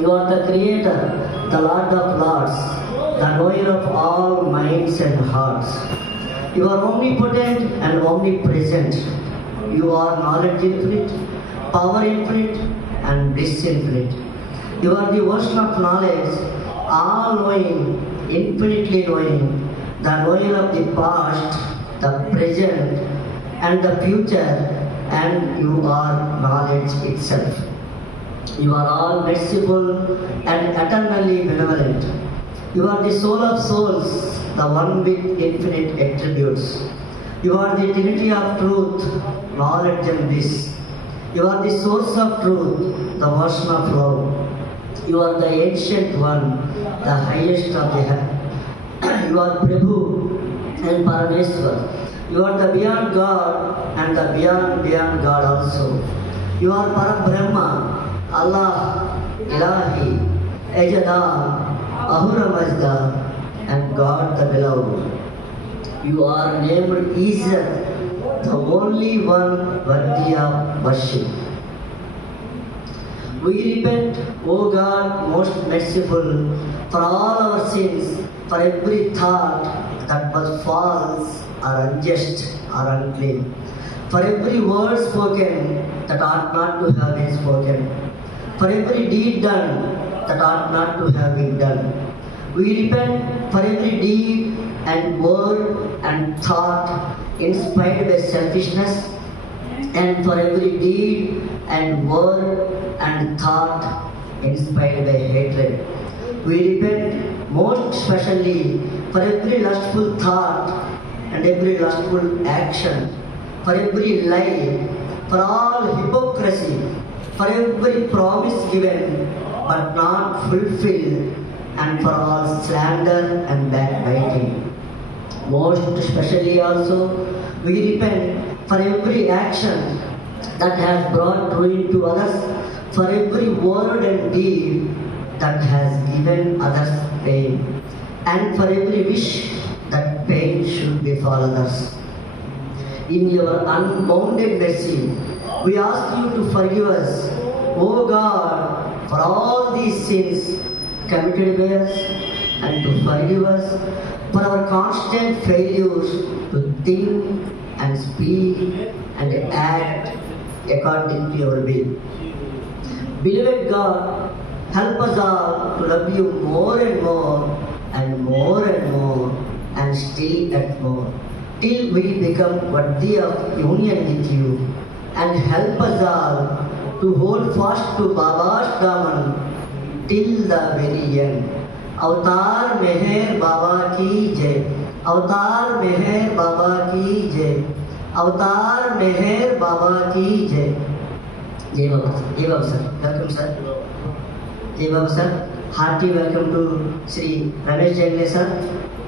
You are the Creator, the Lord of Lords, the knower of all minds and hearts. You are omnipotent and omnipresent. You are knowledge infinite, power infinite, and bliss infinite. You are the ocean of knowledge, all-knowing, infinitely knowing, the knower of the past, the present, and the future, and you are knowledge itself. You are all merciful and eternally benevolent. You are the soul of souls, the one with infinite attributes. You are the Trinity of truth, knowledge and bliss. You are the source of truth, the ocean of love. You are the ancient one, the highest of the heaven. You are Prabhu and Parameswar. You are the beyond God and the beyond God also. You are Parabrahma, Allah, Ilahi, Ejadam, Ahura Mazda, and God the Beloved. You are named Izzat, the only one worthy of worship. We repent, O God, most merciful, for all our sins, for every thought that was false or unjust or unclean, for every word spoken that ought not to have been spoken, for every deed done that ought not to have been done. We repent for every deed and word and thought inspired by selfishness, and for every deed and word and thought inspired by hatred. We repent most especially for every lustful thought and every lustful action, for every lie, for all hypocrisy, for every promise given but not fulfilled, and for all slander and backbiting. Most especially also, we repent for every action that has brought ruin to others, for every word and deed that has given others pain, and for every wish that pain should befall others. In your unbounded mercy, we ask you to forgive us, O God, for all these sins committed by us, and to forgive us for our constant failures to think and speak and act according to your will. Beloved God, help us all to love you more and more and more and more and still at more, till we become worthy of union with you, and help us all to hold fast to Baba's Daman till the very end. अवतार मेहर बाबा की जय, अवतार मेहर बाबा की जय, अवतार मेहर बाबा की जय. जय बाबा सर, जय बाबा सर, वेलकम सर, जय Baba sir. Hearty welcome to Shri Ramesh Jaigle sir,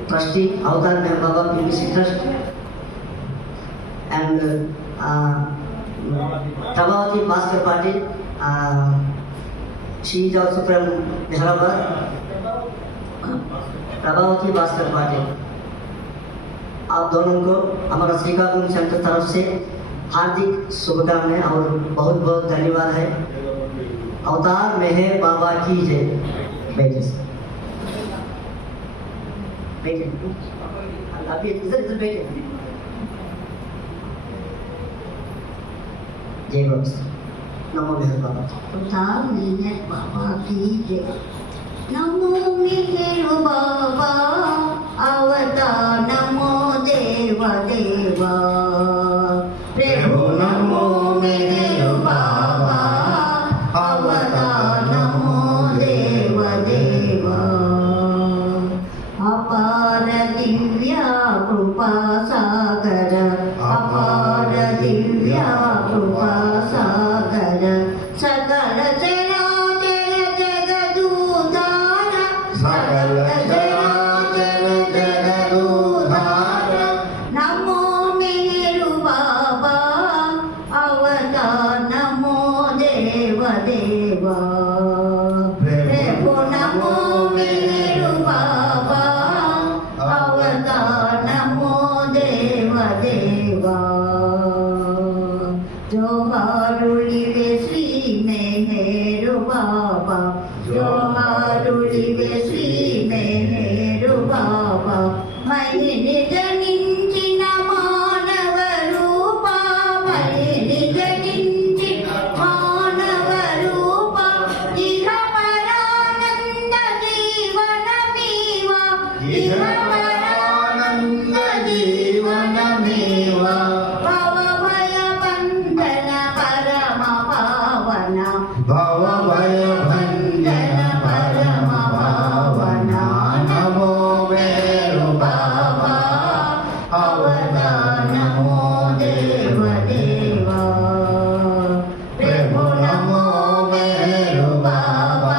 trustee Avatar Meher Baba PBC trust, and Prabhavati Bhaskar Patil, she is also from Hyderabad. Prabhavati Bhaskar Patil, आप दोनों को हमारा श्रीकाकुलम सेंटर तरफ से हार्दिक शुभकामनाएं और बहुत बहुत धन्यवाद है. अवतार मेहर बाबा की जय. बैठे बैठे, अभी इधर बैठे. जय बाबा, नमो मेहर बाबा. अवतार मेहर बाबा की जय. नमो मेहर बाबा अवतार, नमो देव देवा. प्रभु नमो मेहर बाबा अवतार, नमो देव देवा. अपार दिव्या कृपा सागर, अपार दिव्या कृपा सागर. सकल नमो मेहर కొలివే శ్రీ మేరు బాబా మహిని గణించిన మానవ రూప మహిని గణించిన మానవ రూప ఇహ పరానంద జీవనమీవ ఇహ పరానంద జీవనమీవ భవ భయ బంధన పరమ పావన భవ భయ భంజన పరమ పావన నమో మేరు బాబా అవతార నమో దేవ దేవా ప్రభు నమో మేరు బాబా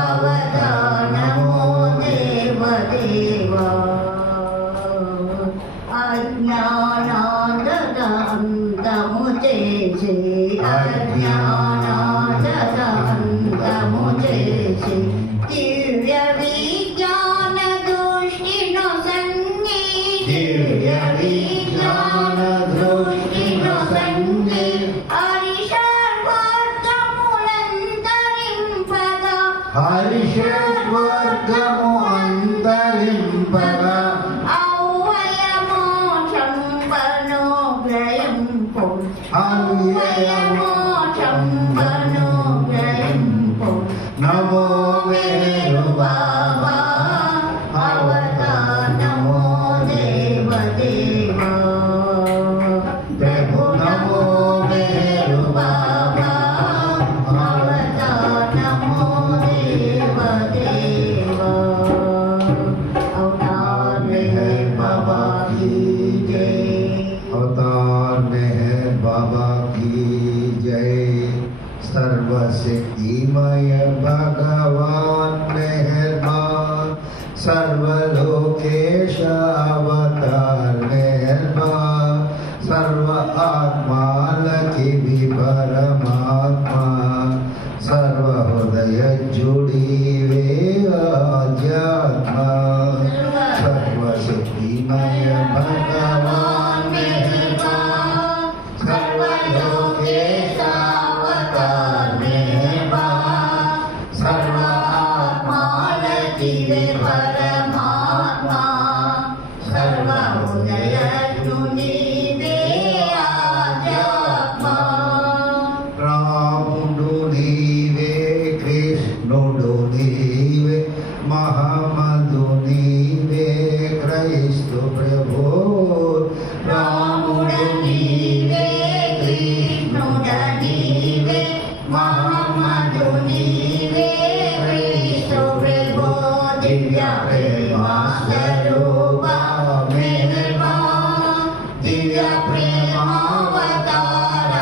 అవతార నమో దేవ దేవా అజ్ఞానాంతము చేసి అజ్ఞానాంతము చేసి దివ్య విజ్ఞాన దృష్టిను సంగి దివ్య విజ్ఞాన దృష్టిను సంగి హరిషర్వర్గములంతరింపగా హరిషర్వర్గము అంతరింపగా నమో మేరు బాబా అవతార నమో దేవ దేవా ప్రభు నమో మేరు బాబా అవతార నమో దేవ దేవా అవతాर मेहर बाबा की जय अवतार मेहर बाबा की जय सर्वशक्तिमय भगवान मेहरबान सर्वलोकेश अवतार मेहरबान सर्व आत्मालकी भी परमात्मा सर्व हृदय जुड़ी वे आध्यात्मा सर्वशक्तिमय भगवान मेहरबान सर्वलोकेश अवतार मेहरबान सर्व आत्मालकी वे परमात्मा सर्व हृदय जुड़ी वे आध्यात्मा रामुडु नीवे कृष्णुडु नीवे महमदु नीवे क्రైస్తు ప్రభు రాముడు నీవే కృష్ణుడ నీవే మహమ్మదు నీవే క్రైస్తు ప్రభు దివ్య ప్రేమ స్వరూప మెహర్బాన్ దివ్య ప్రేమావతార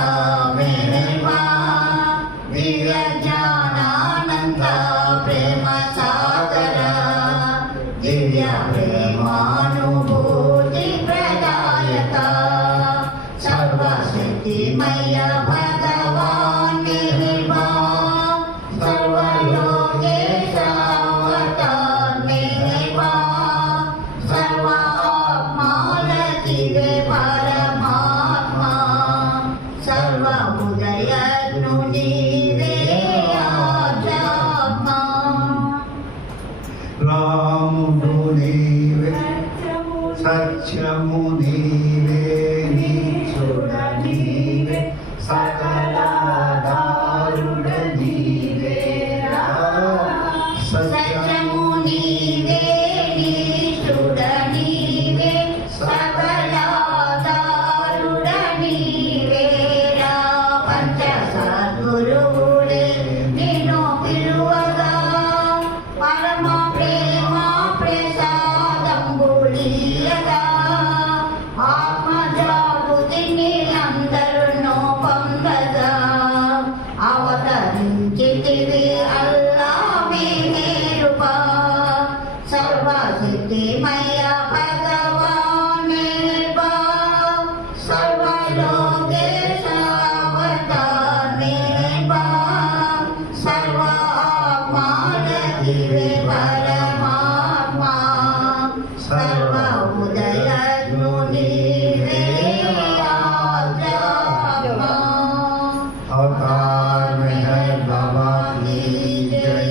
మెహర్బాన్ దివ్య జ్ఞానానంద ప్రేమ సాగర దివ్య ప్రేమానుభూతి ప్రదాయక సర్వశక్తిమయ భగవాన్ మెహర్బాన్ సర్వలోకేశ అవతార్ మెహర్బాన్ సర్వ ఆత్మాలకి వే పరమాత్మా సర్వ హృదయజ్ఞు నీవే ఆధ్యాత్మా రాముడు నీవే సత్యము నీవే నీచుడ నీవే సకల దారుడ నీవే సత్యము నీవే నీచుడ నీవే సకల దారుడ నీవే పంచ సద్గురువులే నిన్ను పిలువగా పరమ ప్రేమ ప్రసాదంబులీయగా ఆత్మజాగృతిని అందరును పొందగా అవతరించితివి అల్లా మేరుపా సర్వశక్తిమయ భగవాన్ మెహర్బాన్ సర్వలోకేశ అవతార్ మెహర్బాన్ సర్వ ఆత్మాలకి వే పరమాత్మా సర్వ ఉదయజ్ఞు నీవే ఆధ్యాత్మా అవతార్ మెహర్ బాబా की जय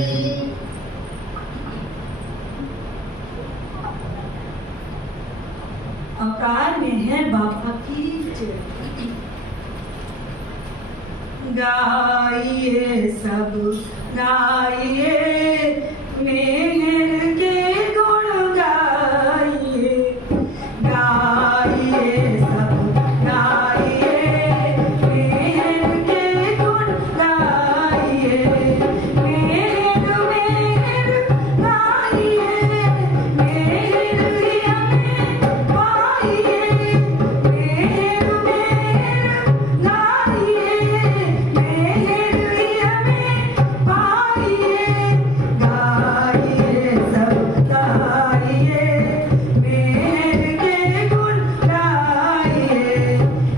बाबा की जय। गाइए सब गाइए मेहर के गुण गाइए, गाइए सब गाइए मेहर के गुण गाइए, मेहर मेहर गाइए, मेहर ही हमें पाइए, मेहर मेहर गाइए, मेहर ही हमें पाइए, गाइए सब गाइए मेहर के गुण गाइए,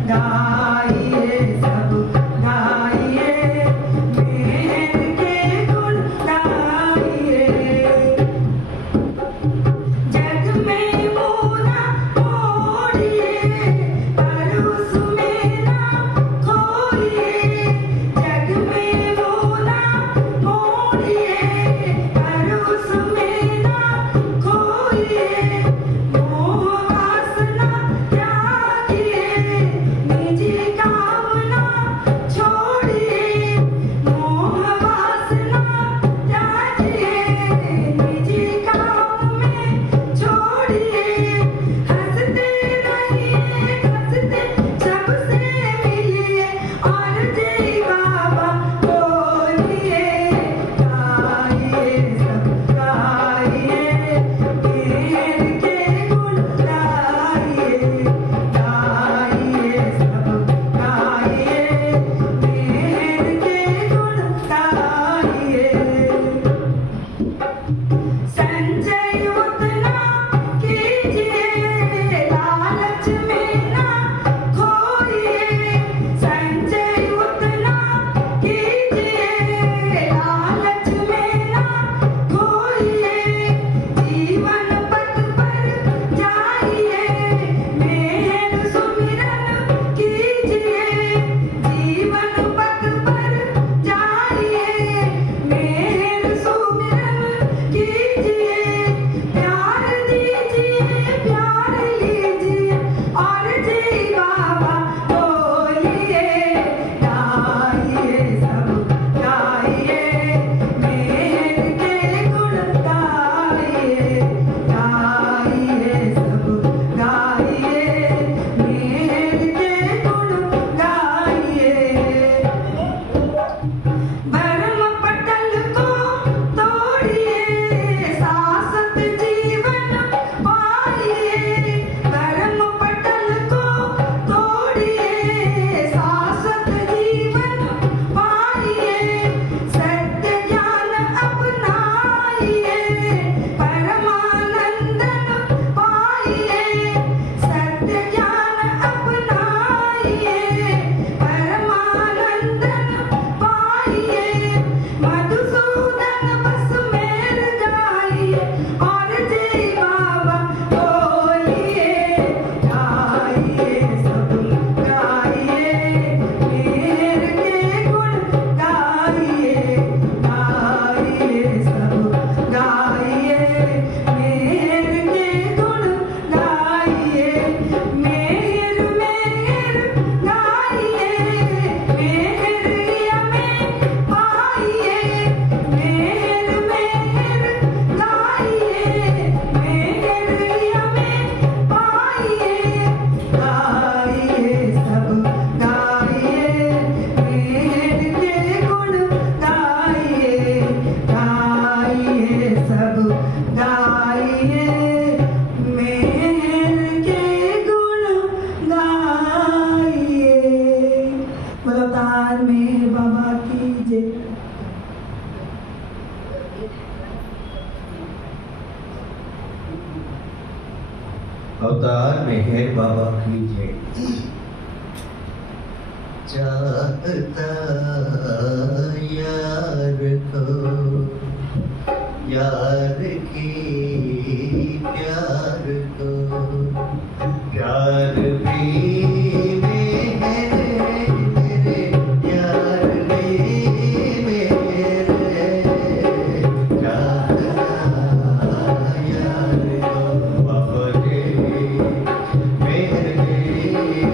गाइए सब गाइए मेहर के गुण गाइए। जग में मोना मोड़िए पर उसमें ना खोइए, जग में मोना मोड़िए पर उसमें ना खोइए, मोह वासना त्यागिए निजी कामना छोड़िए, मोह वासना त्यागिए निजी काम में छोड़िए, हंसते रहिए हंसते सबसे मिलिए और जय बाबा बोलिए, गाइए सब गाइए मेहर के गुण गाइए, गाइए सब गाइए मेहर के गुण गाइए। संचय उतना कीजिए लालच में ना खोइए, संचय उतना कीजिए लालच में ना खोइए, जीवन पथ पर जाइए मेहर सुमिरन कीजिए, जीवन पथ पर जाइए मेहर सुमिरन कीजिए, प्यार दीजिए प्यार लीजिए और जय बाबा बोलिए, गाइए सब गाइए मेहर के गुण गाइए, गाइए सब गाइए मेहर के गुण गाइए। भरम पटल को तोड़िए शाश्वत जीवन पाइए, भरम पटल को तोड़िए शाश्वत जीवन पाइए, सत्य ज्ञान अपनाइए परमानंदन पाइए, सत्य ज्ञान अपनाइए परमानंदन पाइए, मधुसूदन बस मेर गाइए और जय बाबा बोलिए, गाइए सब गाइए मेहर के गुण गाइए, गाइए सब गाइए मेहर के गुण गाइए, मेहर मेहर गाइए मेहर ही हमें पाइए, मेहर मेहर गाइए मेहर ही हमें पाइए, गाइए सब गाइए मेहर के गुण गाइए, गाइए सब गाइए मेहर के गुण गाइए। बोलो अवतार मेहर बाबा की जय। अवतार मेहर बाबा की जय। चाहता यार को यार की प्यार को, प्यार भी मेरे मेरे यार भी मेरे, चाहता यार को वफा के मेहर के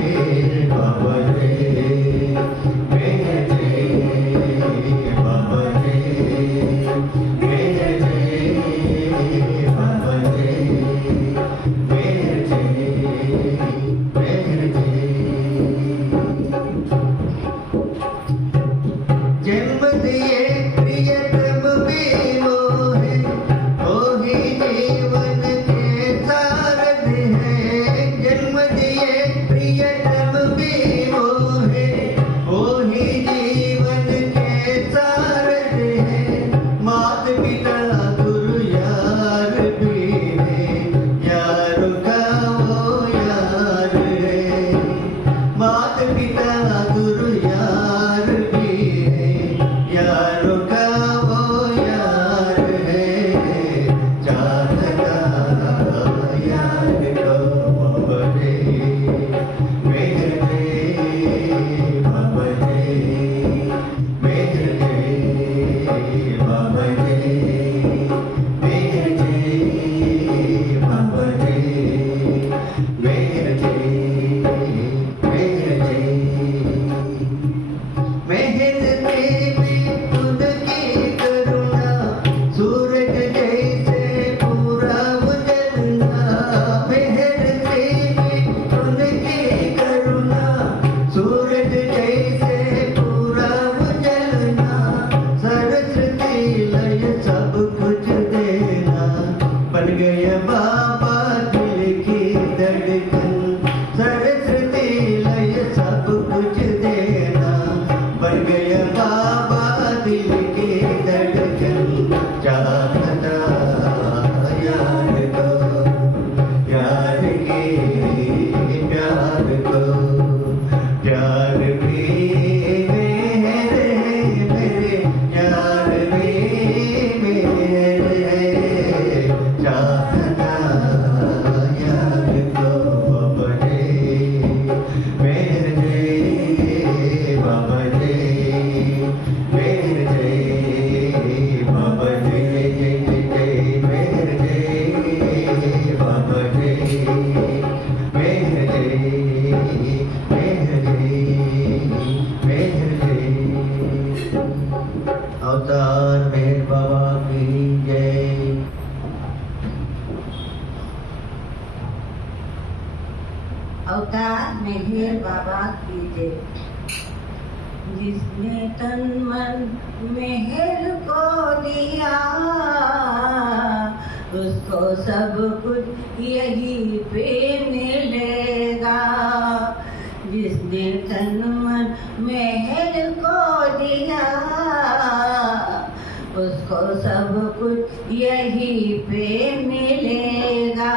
चाहता यार को, यार के प्यार को, प्यार भी मेरे यार भी मेरे, चाहता यार को बाबा रे मेरे, बाबा रे मेरे, बाबा रे मेरे, बाबा रे मेरे, मेरे अवतार मेहर बाबा की जय। अवतार मेहर बाबा की जय। जिसने तन मन मेहर को दिया, उसको सब कुछ यही पे मिलेगा। जिसने तन मन मेहर को दिया, उसको सब कुछ यही पे मिलेगा।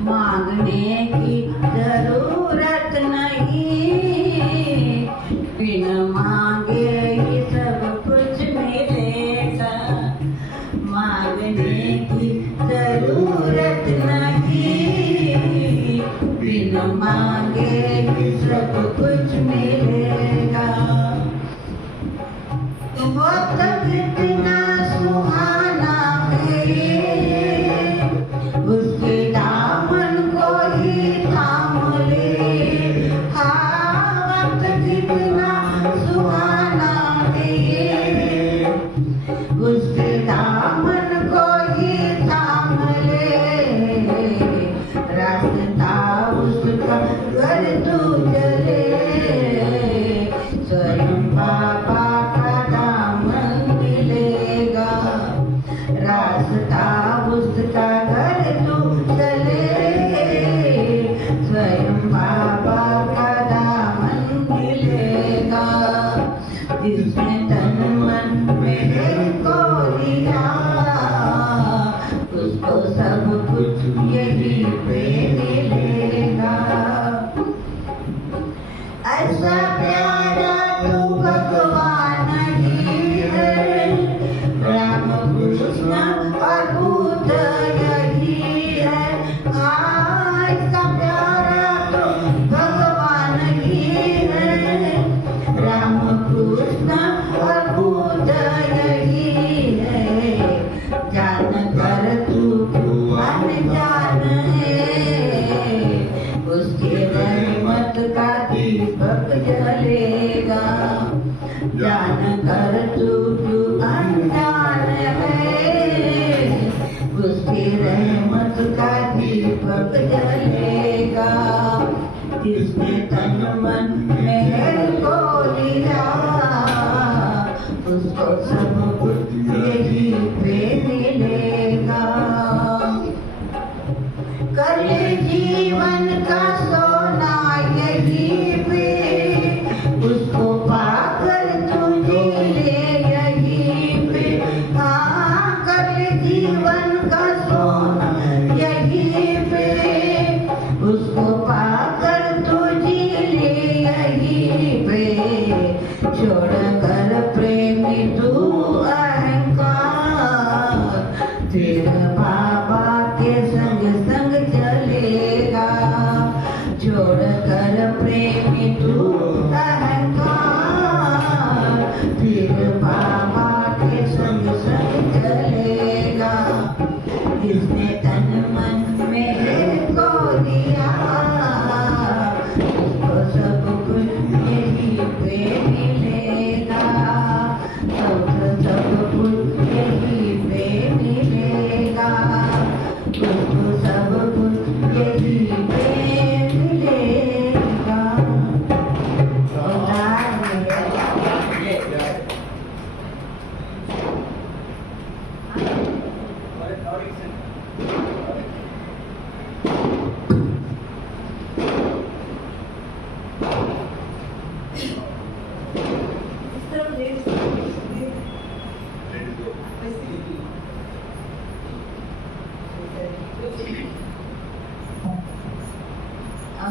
मांगने की जरूरत नहीं, बिन मांगे ही सब कुछ मिलेगा। मांगने की जरूरत नहीं, बिन मांगे ही सब कुछ मिलेगा। वक्त कितना सुहाना है, उसके दामन को ही थाम ले। हाँ, वक्त कितना सुहाना है, उसके दामन को ही थाम ले। रास्ता उसका घर तू चले, स्वयं बाबा का दामन मिलेगा। रास्ता उसका घर तू चले, स्वयं बाबा का दामन मिलेगा। जिसने तन मन मेहर को दिया, उसको सब कुछ यही पे मिलेगा। ऐसा प्यारा तू भगवान ही है, राम कृष्ण और बुद्ध यही है। हाँ, ऐसा प्यारा तू भगवान ही है, राम कृष्ण और बुद्ध यही है। जान कर तू अनजान है, उसके रहमत का दीपक जलेगा। जान कर तू अनजान है, उसकी रहमत का दीपक जलेगा। जिसने तन मन मेहर को दिया, उसको सब कुछ यही पे मिलेगा। कर ले जीवन का सोना यही पे, उसको पाकर तू जी ले यही पे। हाँ, कर ले जीवन का सोना यही पे, उसको पाकर तू जी ले यही पे। छोड़ कर प्रेमी तू अहंकार, फिर बाबा के संग संग चलेगा। छोड़ कर प्रेमी तू अहंकार, फिर बाबा के संग संग चलेगा। जिसने तन मन मेहर को दिया, उसको सब कुछ यही पे मिलेगा। सब कुछ यही पे मिलेगा, उसको सब कुछ यही पे मिलेगा। Let's see.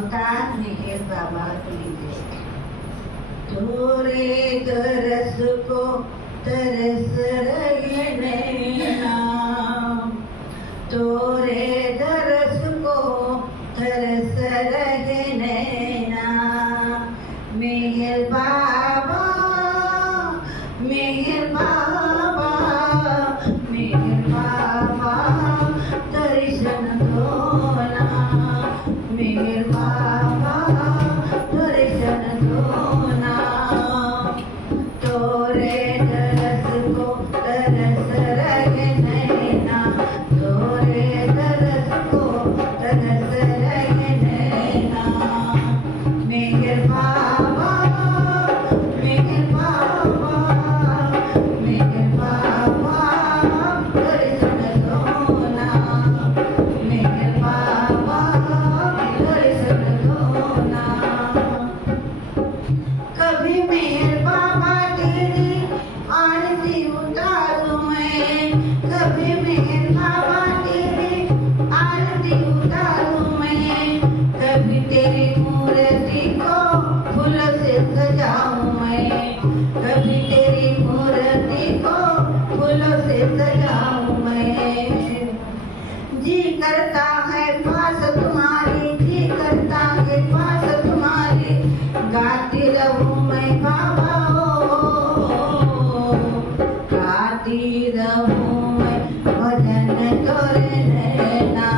अवतार मेहर बाबा की जय। तोरे तरस को तरस रहे नैना, तोरे तरस को तरस रहे नैना। मेहर बाबा, मेहर बाबा, मेहर बाबा, दर्शन दो ना। मेहर बाबा, दर्शन दो ना। तोरे तरस को तरस रहे नैना, तोरे तरस को तरस रहे नैना। मेहर बाबा, मेहर बाबा, मेहर बाबा, दर्शन दो ना। मेहर बाबा, दर्शन दो ना। कभी मेहर बाबा तेरी आरती उतारूं मैं, कभी मेहर बाबा तेरी आरती उतारूं मैं। कभी तेरी मूर्ति को फूल से सजाऊं मैं, कभी तेरी मूर्ति को फूलों से सजाऊं मैं। जी करता है पास तुम्हारी, जी करता है पास तुम्हारी, गाती रहूं मैं बाबा ओ, गाती रहूं मैं भजन तोरे नैना,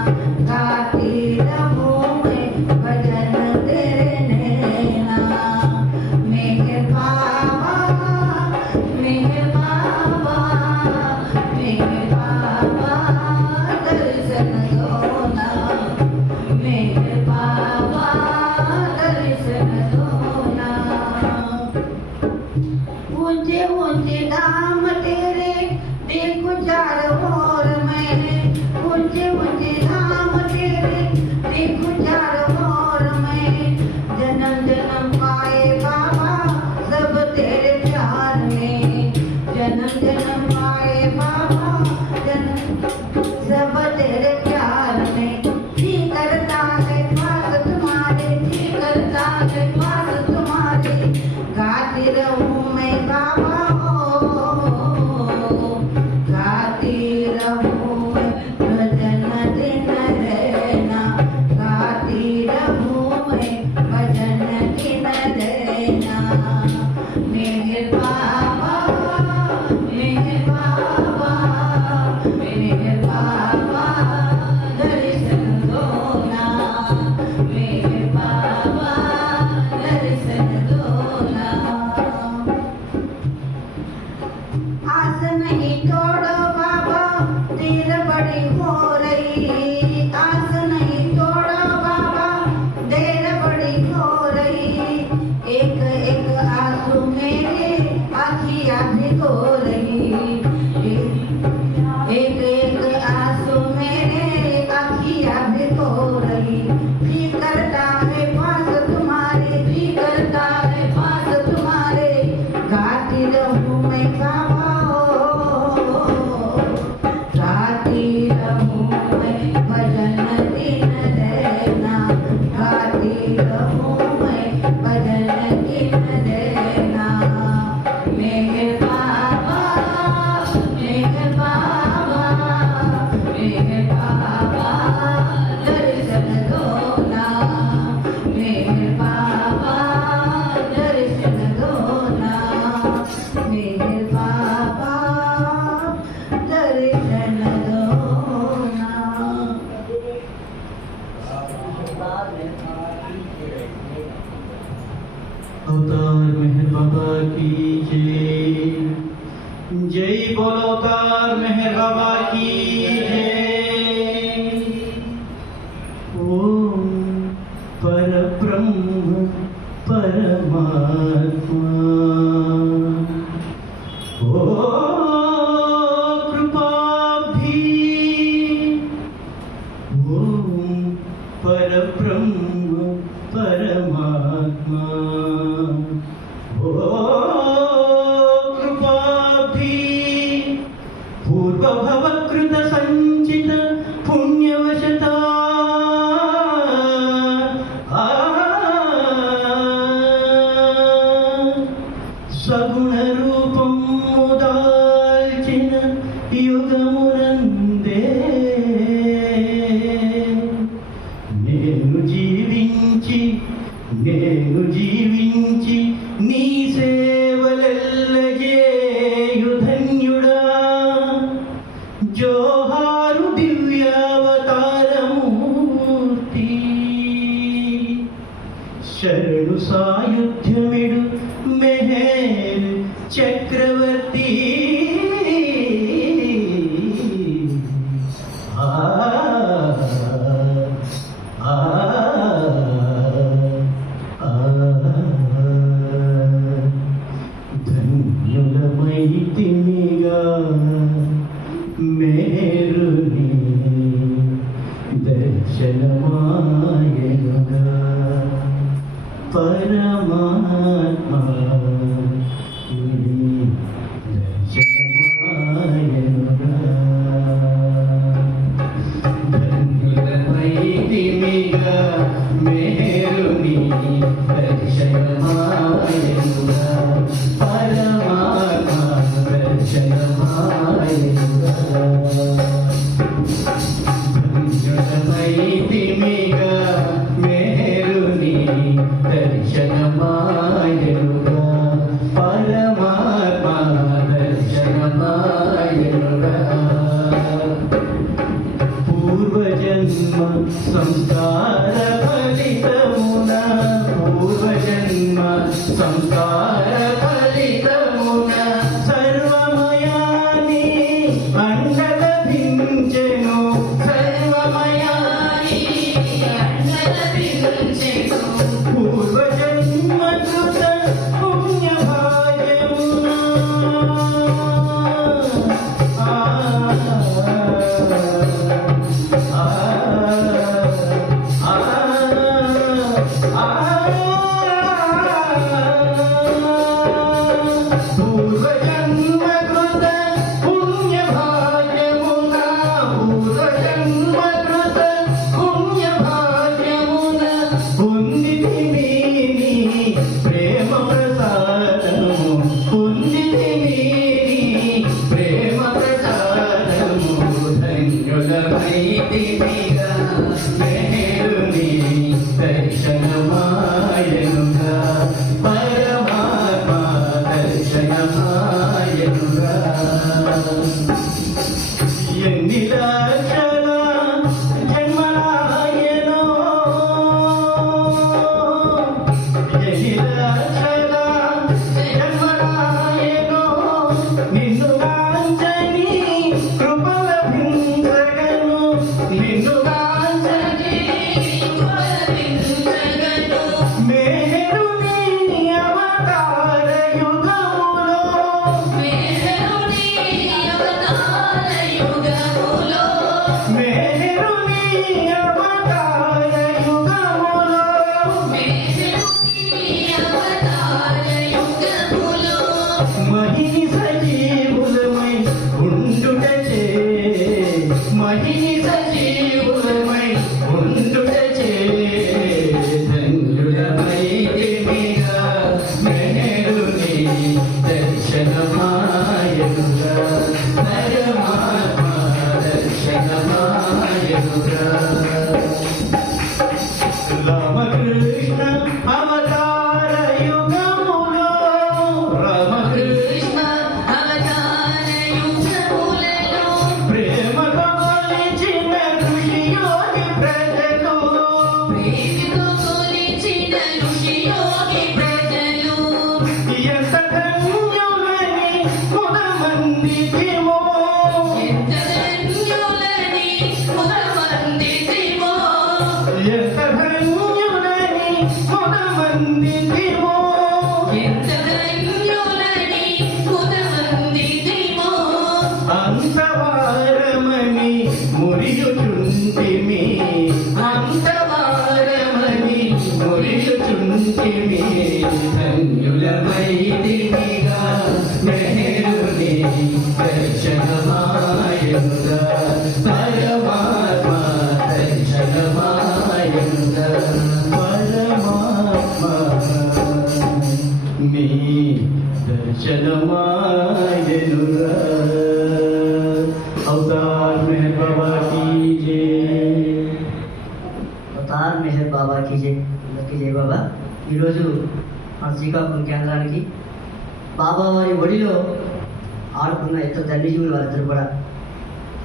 गाती रहूं मैं भजन तेरे नैना। मेहर बाबा, मेहर बाबा, मेहर बाबा, दर्शन दो ना। मेहर बाबा, दर्शन दो ना। ऊंचे ऊंचे धाम तेरे देखो चारों ओर मैं, ऊंचे ऊंचे धाम तेरे देखो चारों ओर मैं। जन्म जन्म पाए बाबा सब तेरे प्यार में, जन्म जन्म पाए बाबा जन्म सब तेरे प्यार में। जी करता है पास तुम्हारे, जी करता है पास तुम्हारे, गाती रहूं मैं बाबा ओ, गाती रहूं मैं भजन दिन रहना, गाती रहूं मैं भजन दिन रहना। मेहर बाबा, मेहर बाबा, मेहर बाबा, दर्शन दो ना। मेहर बाबा, दर्शन दो ना। आस नहीं तोड़ो बाबा देर बड़ी हो रही, आस नहीं तोड़ो बाबा देर बड़ी हो रही। एक एक आंसू मेरे आँखियाँ भिगो रही, एक एक आंसू मेरे आँखियाँ भिगो रही। जी करता है पास तुम्हारे, जी करता है पास तुम्हारे, गाती रहूं मैं बाबा ओ, गाती रहूं मैं भजन दिन रहना, गाती रहूं मैं भजन दिन रहना। मेहर बाबा, मेहर बाबा, मेहर बाबा, दर्शन दो ना। मेहर बाबा, दर्शन दो ना। मेहर बाबा, दर्शन दो ना। अवतार मेहर बाबा की जय। जय बोलो अवतार मेहर बाबा की जय। ओम परब्रह्म परमात्मा, ओ कृपाब्धि, ओम परब्रह्म परमात्मा, ओ कृपाब्धि, पूर्वभवकृत संचित पुण्यवशता యుగమునందే నేను జీవించి నీ సేవలెల్లజేయు ధన్యుడా జోహారు దివ్యావతారమూర్తి శరణు సాయుధ్యమిడు మెహర్ చక్రవర్తి ఆ ఆ ధన్యులమైతినిగా మేరుని దర్శనమాయనుగా పరమాత్మా నీ దర్శనమాయనుగా ధన్యులమైతినిగా మేరుని దర్శనమాయనుగా పరమాత్మా దర్శనమాయనుగా ధన్యులమైతినిగా మేరుని దర్శనమాయనుగా పరమాత్మా దర్శనమాయనుగా పూర్వజన్మ సంస్కార ఫలితమున సర్వమయాని అండ లభించెను పూర్వజన్మ కృత పుణ్యభాగ్యమున పూర్వజన్మకృత పుణ్యభాగ్యమున పొందితిమి నీ ప్రేమ ప్రసాదము ధన్యులమైతినిగా మేరుని దర్శనమాయనుగా పరమాత్మా దర్శనమాయనుగా ఎన్ని లక్షల జన్మలాయనో నిన్ను కాంచని కృప లభించగను మేరుని అవతార యుగములో మహిని సజీవులమై ఉండుటచే ధన్యులమైతినిగా మేరుని దర్శనమాయనుగా పరమాత్మా దర్శనమాయనుగా రామకృష్ణ అవతార యుగములో ప్రేమతో కొలిచిన ఋషి యోగి ప్రజలు ఎంత ధన్యులని కొంతమందికిమో ఎంత ధన్యులని కొంతమందికిమో అంతవారమని మురియుచుంటిమి ధన్యులమైతినిగా మేరుని దర్శనమాయనుగా పరమాత్మా దర్శనమాయనుగా పరమాత్మా నీ దర్శనమాయనుగా బాబాకి జై, అందరికీ జై బాబా. ఈరోజు మన శ్రీకాకుళం కేంద్రానికి బాబా వారి ఒడిలో ఆడుకున్న ఇద్దరు తండ్రిజీవులు వారిద్దరు కూడా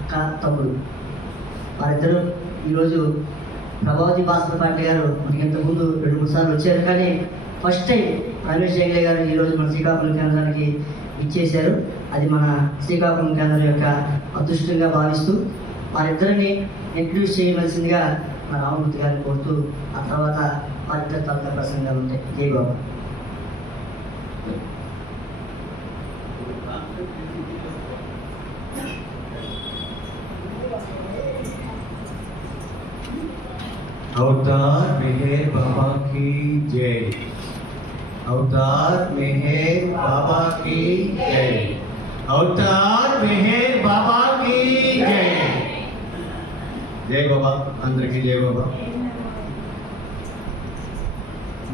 అక్క తమ్ముడు. వారిద్దరూ ఈరోజు ప్రభావతి భాస్కర్ పాటిల్ గారు మనకి ఇంతకుముందు 2-3 సార్లు వచ్చారు, కానీ ఫస్ట్ టైం రమేష్ జంగ్లే గారు ఈరోజు మన శ్రీకాకుళం కేంద్రానికి ఇచ్చేశారు. అది మన శ్రీకాకుళం కేంద్రం యొక్క అదృష్టంగా భావిస్తూ వారిద్దరిని ఇంట్రడ్యూస్ చేయవలసిందిగా మన రామమూర్తి గారిని కోరుతూ ఆ తర్వాత వారిద్దరి తర్వాత ప్రసంగాలు ఉంటాయి. జై బాబా. अवतार मेहर बाबा की जय। अवतार मेहर बाबा की जय। अवतार मेहर बाबा की जय। जय बाबा, अंदर की जय बाबा.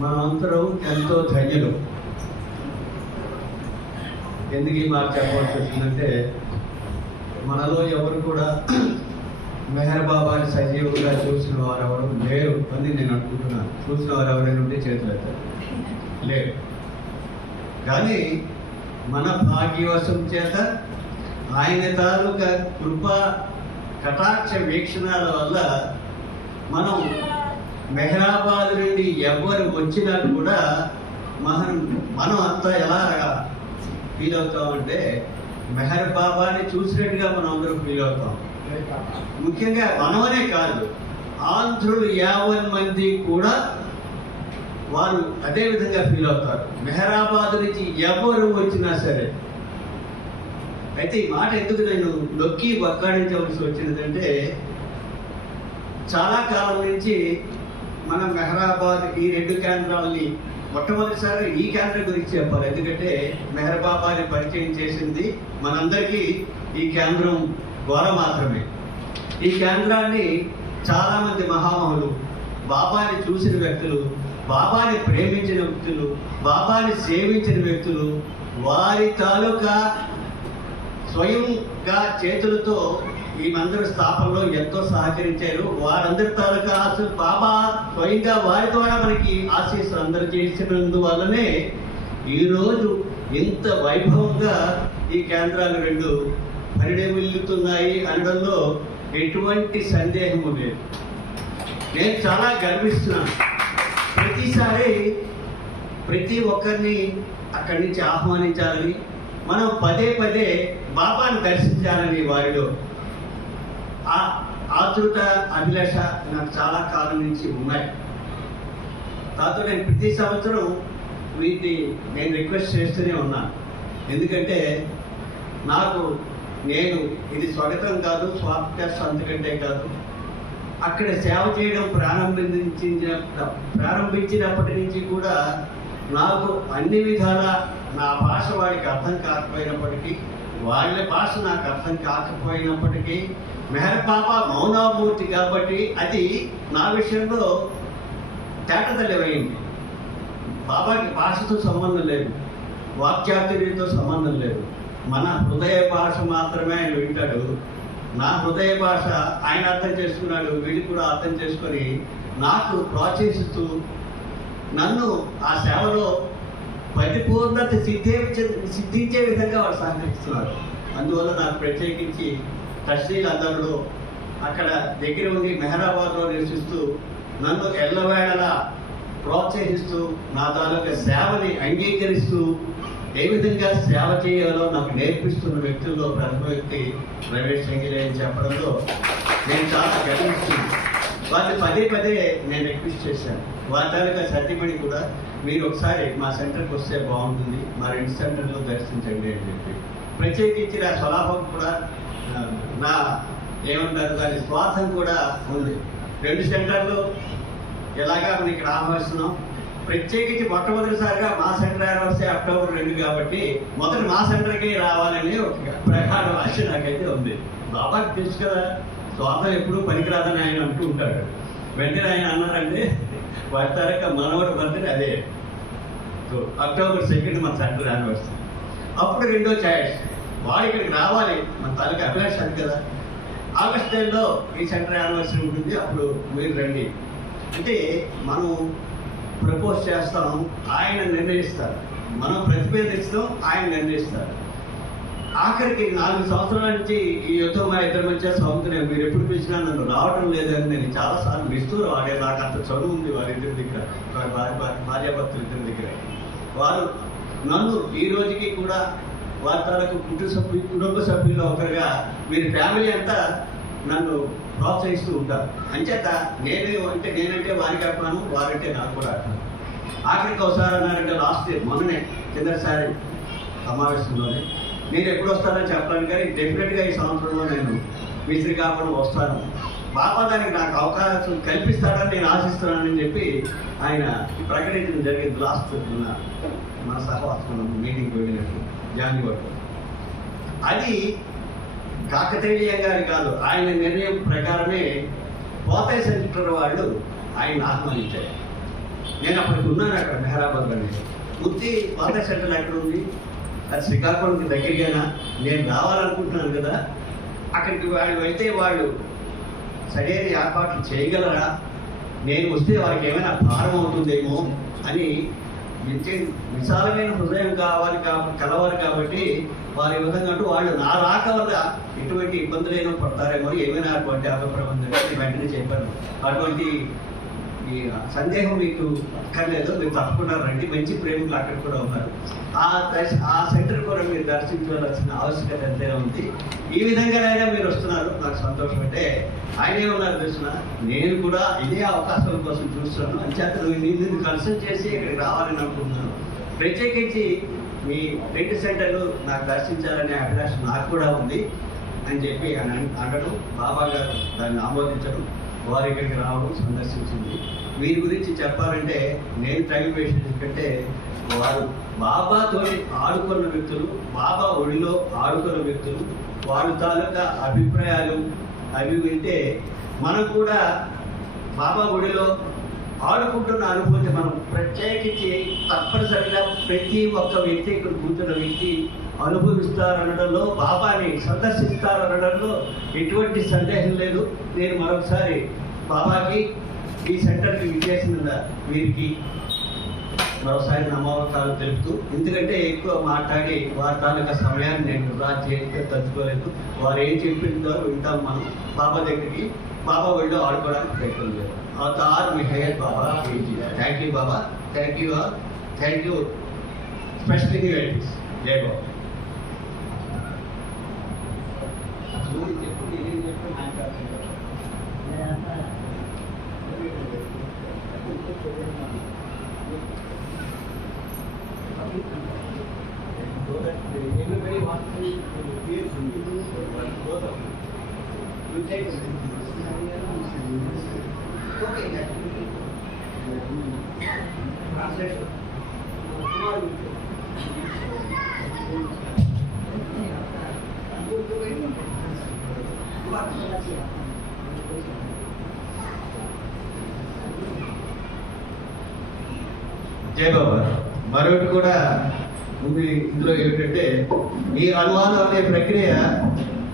మనమందరం ఎంతో ధన్యులు. ఎందుకు ఈ మాట చెప్పవలసి వచ్చిందంటే, మనలో ఎవరు కూడా మెహర్ బాబాని సజీవుగా చూసిన వారు ఎవరు లేరు అని నేను అనుకుంటున్నాను. చూసిన వారు ఎవరైనా ఉంటే చేతులు ఎత్తారు, లేరు. కానీ మన భాగ్యవశం చేత ఆయన తాలూకా కృప కటాక్ష వీక్షణాల వల్ల మనం మెహరాబాద్ నుండి ఎవరు వచ్చినా కూడా మనం అంతా ఎలా ఫీల్ అవుతామంటే, మెహర్ బాబాని చూసినట్టుగా మనం అందరం ఫీల్ అవుతాం. ముఖ్యంగా మనమనే కాదు, ఆంధ్రులు 50 మంది కూడా వారు అదే విధంగా ఫీల్ అవుతారు, మెహరాబాద్ నుంచి ఎవరు వచ్చినా సరే. అయితే ఈ మాట ఎందుకు నేను నొక్కి వక్కాడించవలసి వచ్చినదంటే, చాలా కాలం నుంచి మనం మెహరాబాద్ ఈ 2 కేంద్రాలని మొట్టమొదటిసారి ఈ కేంద్రం గురించి చెప్పాలి. ఎందుకంటే మెహర్ బాబాని పరిచయం చేసింది మనందరికీ ఈ కేంద్రం ద్వారా మాత్రమే. ఈ కేంద్రాన్ని చాలామంది మహామహులు, బాబాని చూసిన వ్యక్తులు, బాబాని ప్రేమించిన వ్యక్తులు, బాబాని సేవించిన వ్యక్తులు వారి తాలూకా స్వయంగా చేతులతో ఈ మందిర స్థాపనలో ఎంతో సహకరించారు. వారందరి తాలూకా అసలు బాబా స్వయంగా వారి ద్వారా మనకి ఆశీస్సులు అందరూ చేసినందువల్లనే ఈరోజు ఇంత వైభవంగా ఈ కేంద్రాలు 2 పరిణమిల్లుతున్నాయి అనడంలో ఎటువంటి సందేహము లేదు. నేను చాలా గర్విస్తున్నాను. ప్రతిసారి ప్రతి ఒక్కరిని అక్కడి నుంచి ఆహ్వానించాలని, మనం పదే పదే బాబాను దర్శించాలని వారిలో ఆ ఆతృత, అభిలాష నాకు చాలా కాలం నుంచి ఉన్నాయి. దాంతో నేను ప్రతి సంవత్సరం వీటిని నేను రిక్వెస్ట్ చేస్తూనే ఉన్నాను. ఎందుకంటే నేను ఇది స్వాగతం కాదు, స్వాగతం అంతకంటే కాదు. అక్కడ సేవ చేయడం ప్రారంభించినప్పటి నుంచి కూడా నాకు అన్ని విధాల నా భాష వాడికి అర్థం కాకపోయినప్పటికీ, వాళ్ళ భాష నాకు అర్థం కాకపోయినప్పటికీ, మెహర్ బాబా మౌనామూర్తి కాబట్టి అది నా విషయంలో తేటతెల్లమైంది. బాబాకి భాషతో సంబంధం లేదు, వాక్యాతుర్యంతో సంబంధం లేదు. మన హృదయ భాష మాత్రమే ఆయన వింటాడు. నా హృదయ భాష ఆయన అర్థం చేసుకున్నాడు. వీళ్ళు కూడా అర్థం చేసుకొని నాకు ప్రోత్సహిస్తూ నన్ను ఆ సేవలో పరిపూర్ణత సిద్ధించే విధంగా వాడు సహకరిస్తున్నారు. అందువల్ల నాకు ప్రత్యేకించి తహసీల్దారులు అక్కడ దగ్గర ఉండి మెహరాబాద్లో నివసిస్తూ నన్ను ఎల్లవేళలా ప్రోత్సహిస్తూ నా తాలూకా సేవని అంగీకరిస్తూ ఏ విధంగా సేవ చేయాలో నాకు నేర్పిస్తున్న వ్యక్తుల్లో ప్రథమ వ్యక్తి రమేష్ జంగ్లే అని చెప్పడంలో నేను చాలా గర్విస్తున్నాను. వాళ్ళని పదే పదే నేను రిక్వెస్ట్ చేశాను. వారి తాలూకా సత్యమణి కూడా మీరు ఒకసారి మా సెంటర్కి వస్తే బాగుంటుంది, మా 2 సెంటర్లో దర్శించండి అని చెప్పి ప్రత్యేకించి నా స్వలాభం కూడా నా ఏమంటారు దాని స్వార్థం కూడా ఉంది. 2 సెంటర్లు ఎలాగా మనం ఇక్కడ ఆహ్వానిస్తున్నాం. ప్రత్యేకించి మొట్టమొదటిసారిగా మా సెంటర్ యానివర్సరీ అక్టోబర్ 2 కాబట్టి మొదట మా సెంటర్కి రావాలని ఒక ప్రకారం ఆశ నాకైతే ఉంది. బాబాకి తెలుసు కదా, స్వార్థం ఎప్పుడూ పనికిరాదని ఆయన అంటూ ఉంటాడు. వెంటనే ఆయన అన్నారంటే వారి తారక మనవడు బర్త్డే అదే అక్టోబర్ 2 మన సెంటర్ యానివర్సరీ. అప్పుడు 2వ చాయిస్ వాడు ఇక్కడికి రావాలి, మన తాలూకా అభిలాష అది కదా. ఆగస్ట్ 10లో ఈ సెంటర్ యానివర్సరీ ఉంటుంది, అప్పుడు మీరు రండి. అంటే మనం ప్రపోజ్ చేస్తాం, ఆయన నిర్ణయిస్తారు. మనం ప్రతిపాదిస్తాం, ఆయన నిర్ణయిస్తారు. ఆఖరికి 4 సంవత్సరాల నుంచి ఈ యుద్ధం మా ఇద్దరి మధ్య సాగుతున్నాయి. మీరు ఎప్పుడు పిలిచినా నన్ను రావడం లేదని నేను చాలాసార్లు మిస్తూ వాడే. నాకు అంత చదువు ఉంది వారిద్దరి దగ్గర, భార్యాభర్తలు ఇద్దరి దగ్గర. వారు నన్ను ఈ రోజుకి కూడా వారి తాలూకు కుటుంబ సభ్యుల్లో ఒకరుగా వీరి ఫ్యామిలీ అంతా నన్ను ప్రోత్సహిస్తూ ఉంటారు. అంచేత నేనంటే వారికి అర్థాను, వారంటే నాకు కూడా అర్థం. ఆఖరికి ఒకసారి అన్నారంటే లాస్ట్ ఇయర్ మొన్ననే కిందసారి సమావేశంలోనే నేను ఎప్పుడు వస్తానని చెప్పాను, కానీ డెఫినెట్గా ఈ సంవత్సరంలో నేను శ్రీకాకుళం వస్తాను. బాబా దానికి నాకు అవకాశం కల్పిస్తాడని నేను ఆశిస్తున్నానని చెప్పి ఆయన ప్రకటించడం జరిగింది. లాస్ట్ మన సహవాసం మీటింగ్కి వెళ్ళినట్టు జాన్వరిలో. అది కాకతీయంగాని కాదు, ఆయన నిర్ణయం ప్రకారమే పోతే సెంటర్ వాళ్ళు ఆయన ఆహ్వానించారు. నేను అప్పటికి ఉన్నాను అక్కడ మెహరాబాద్లోనే. పూర్తి పోతే సెంటర్ ఎక్కడ ఉంది, అది శ్రీకాకుళంకి దగ్గరగానా, నేను రావాలనుకుంటున్నాను కదా, అక్కడికి వాళ్ళు వెళ్తే వాళ్ళు సరైన ఏర్పాట్లు చేయగలరా, నేను వస్తే వారికి ఏమైనా భారం అవుతుందేమో అని విశాలమైన హృదయం కలవాలి కాబట్టి వారి విధంగా అంటూ వాళ్ళు నా రాక వల్ల ఎటువంటి ఇబ్బందులైనా పడతారేమో, ఏమైనా అటువంటి అభిప్రాయం వెంటనే చెప్పాను. అటువంటి ఈ సందేహం మీకు అక్కర్లేదు, మీరు తప్పకుండా రండి. మంచి ప్రేమికులు అక్కడ కూడా ఉన్నారు. ఆ సెంటర్ కూడా మీరు దర్శించవలసిన ఆవశ్యకత ఎంతైనా ఉంది. ఈ విధంగానైనా మీరు వస్తున్నారు, నాకు సంతోషం. అంటే ఆయన ఏమన్నారు తెలిసిన, నేను కూడా ఇదే అవకాశాల కోసం చూస్తున్నాను, అంచేత నిన్ను కన్సల్ట్ చేసి ఇక్కడికి రావాలని అనుకుంటున్నాను. ప్రత్యేకించి మీ 2 సెంటర్లు నాకు దర్శించాలనే అభిలాష నాకు కూడా ఉంది అని చెప్పి అనడం, బాబా గారు దాన్ని ఆమోదించడం, వారి ఇక్కడికి రావడం, సందర్శించింది. వీరి గురించి చెప్పాలంటే నేను టైం వేస్ట్ ఎందుకంటే వారు బాబాతో ఆడుకున్న వ్యక్తులు, బాబా ఒడిలో ఆడుకున్న వ్యక్తులు. వాళ్ళ తాలూకా అభిప్రాయాలు అవి వింటే మనం కూడా బాబా ఒడిలో ఆడుకుంటున్న అనుభూతి మనం ప్రత్యేకించి తప్పనిసరిగా ప్రతి ఒక్క వ్యక్తి, ఇక్కడ కూర్చున్న వ్యక్తి అనుభవిస్తారనడంలో, బాబాని సందర్శిస్తారనడంలో ఎటువంటి సందేహం లేదు. నేను మరొకసారి బాబాకి, ఈ సెంటర్కి విచ్చేసిన వీరికి మరోసారి నమోకాలు తెలుపుతూ, ఎందుకంటే ఎక్కువ మాట్లాడి వారి తాలూకా సమయాన్ని నేను వృధా చేస్తే తలుచుకోలేదు. వారు ఏం చెప్పిందో వింటాం మనం. బాబా దగ్గరికి, బాబా ఒళ్ళో ఆడుకోవడానికి ప్రయత్నం లేదు. Baba thank you Baba, thank you, thank you specially relatives. జై Baba. Everybody wants to hear from you, both of you. You take it. Okay, translation. జై బాబా. మరొకటి కూడా ఉంది ఇందులో ఏమిటంటే, ఈ అనువాదం అనే ప్రక్రియ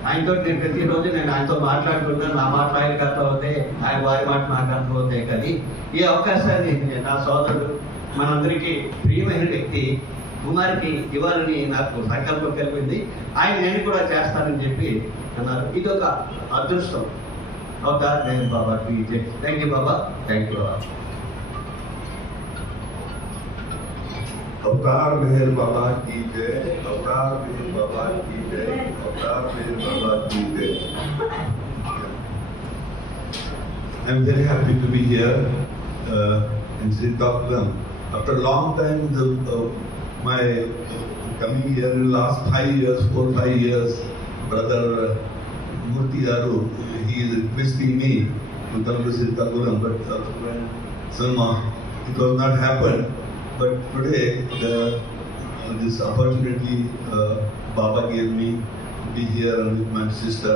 ఆయనతో నేను ప్రతిరోజు ఆయనతో మాట్లాడుకుంటున్నాను. నా మాట ఆయనకు అర్థం అవుతాయి, ఆయన వారి మాట నాకు అర్థం అవుతాయి. కానీ ఈ అవకాశాన్ని నా సోదరుడు, మనందరికీ ప్రియమైన వ్యక్తి కుమారికి ఇవ్వాలని నాకు సంకల్పం కలిగింది. ఆయన నేను కూడా చేస్తానని చెప్పి అన్నారు. ఇది ఒక అదృష్టం. అవతార్ నేను బాబాకి thank you Baba, thank you Baba. Avatar Meher बाबा की जय, अवतार मेहर बाबा की जय, अवतार मेहर बाबा की जय. I'm very happy to be here in Srikakulam. After a long time, my coming here in the last 5 years, 4-5 years, brother Murthy Aru, he is requesting me to come to Srikakulam, but it was not happened. But today, this opportunity Baba gave me to be here and with my sister.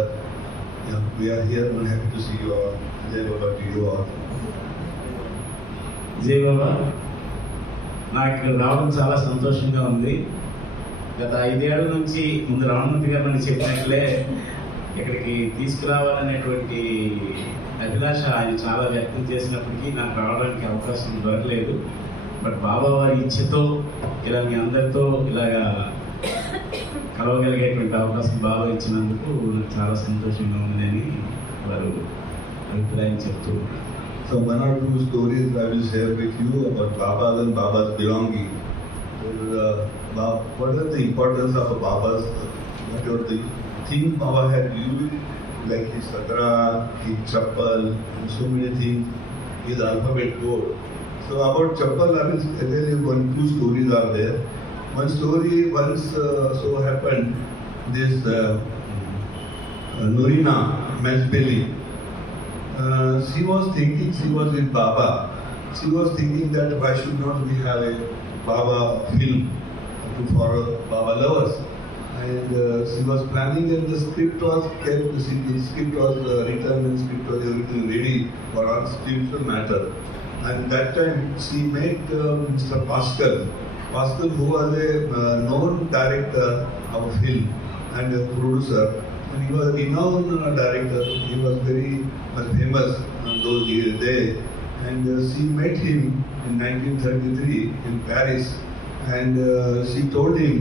Yeah, we are here and happy to see you all. Jai Baba to you all. జై బాబా. నాకు ఇక్కడ రావడం చాలా సంతోషంగా ఉంది. గత 5 ఏళ్ల నుంచి ముందు రామమూర్తి గారు అని చెప్పినట్లే ఇక్కడికి తీసుకురావాలనేటువంటి అభిలాష ఆయన చాలా వ్యక్తం చేసినప్పటికీ నాకు రావడానికి అవకాశం దొరకలేదు. బట్ బాబా వారి ఇచ్ఛతో ఇలా మీ అందరితో ఇలాగా కలవగలిగేటువంటి అవకాశం బాబా ఇచ్చినందుకు నాకు చాలా సంతోషంగా ఉందని వారు అభిప్రాయం చెప్తూ. So one or two stories I will share with you about Babas and Baba's belonging. What is the importance of a Baba's? What are the things Baba had used, like his sadra, his chappal, and so many things, his alphabet code. So about chappal, I will tell you two stories are there. One story once so happened, this Norina Masbeli. She was thinking, she was with Baba. She was thinking that why should not we have a Baba film for Baba lovers? And she was planning, and the script was kept. The script was written, and script was everything ready for our spiritual matter. And that time she met Mr. Pascal, who was a known director of film and a producer. And he was a renowned director. He was very much famous in those days. And she met him in 1933 in Paris. And she told him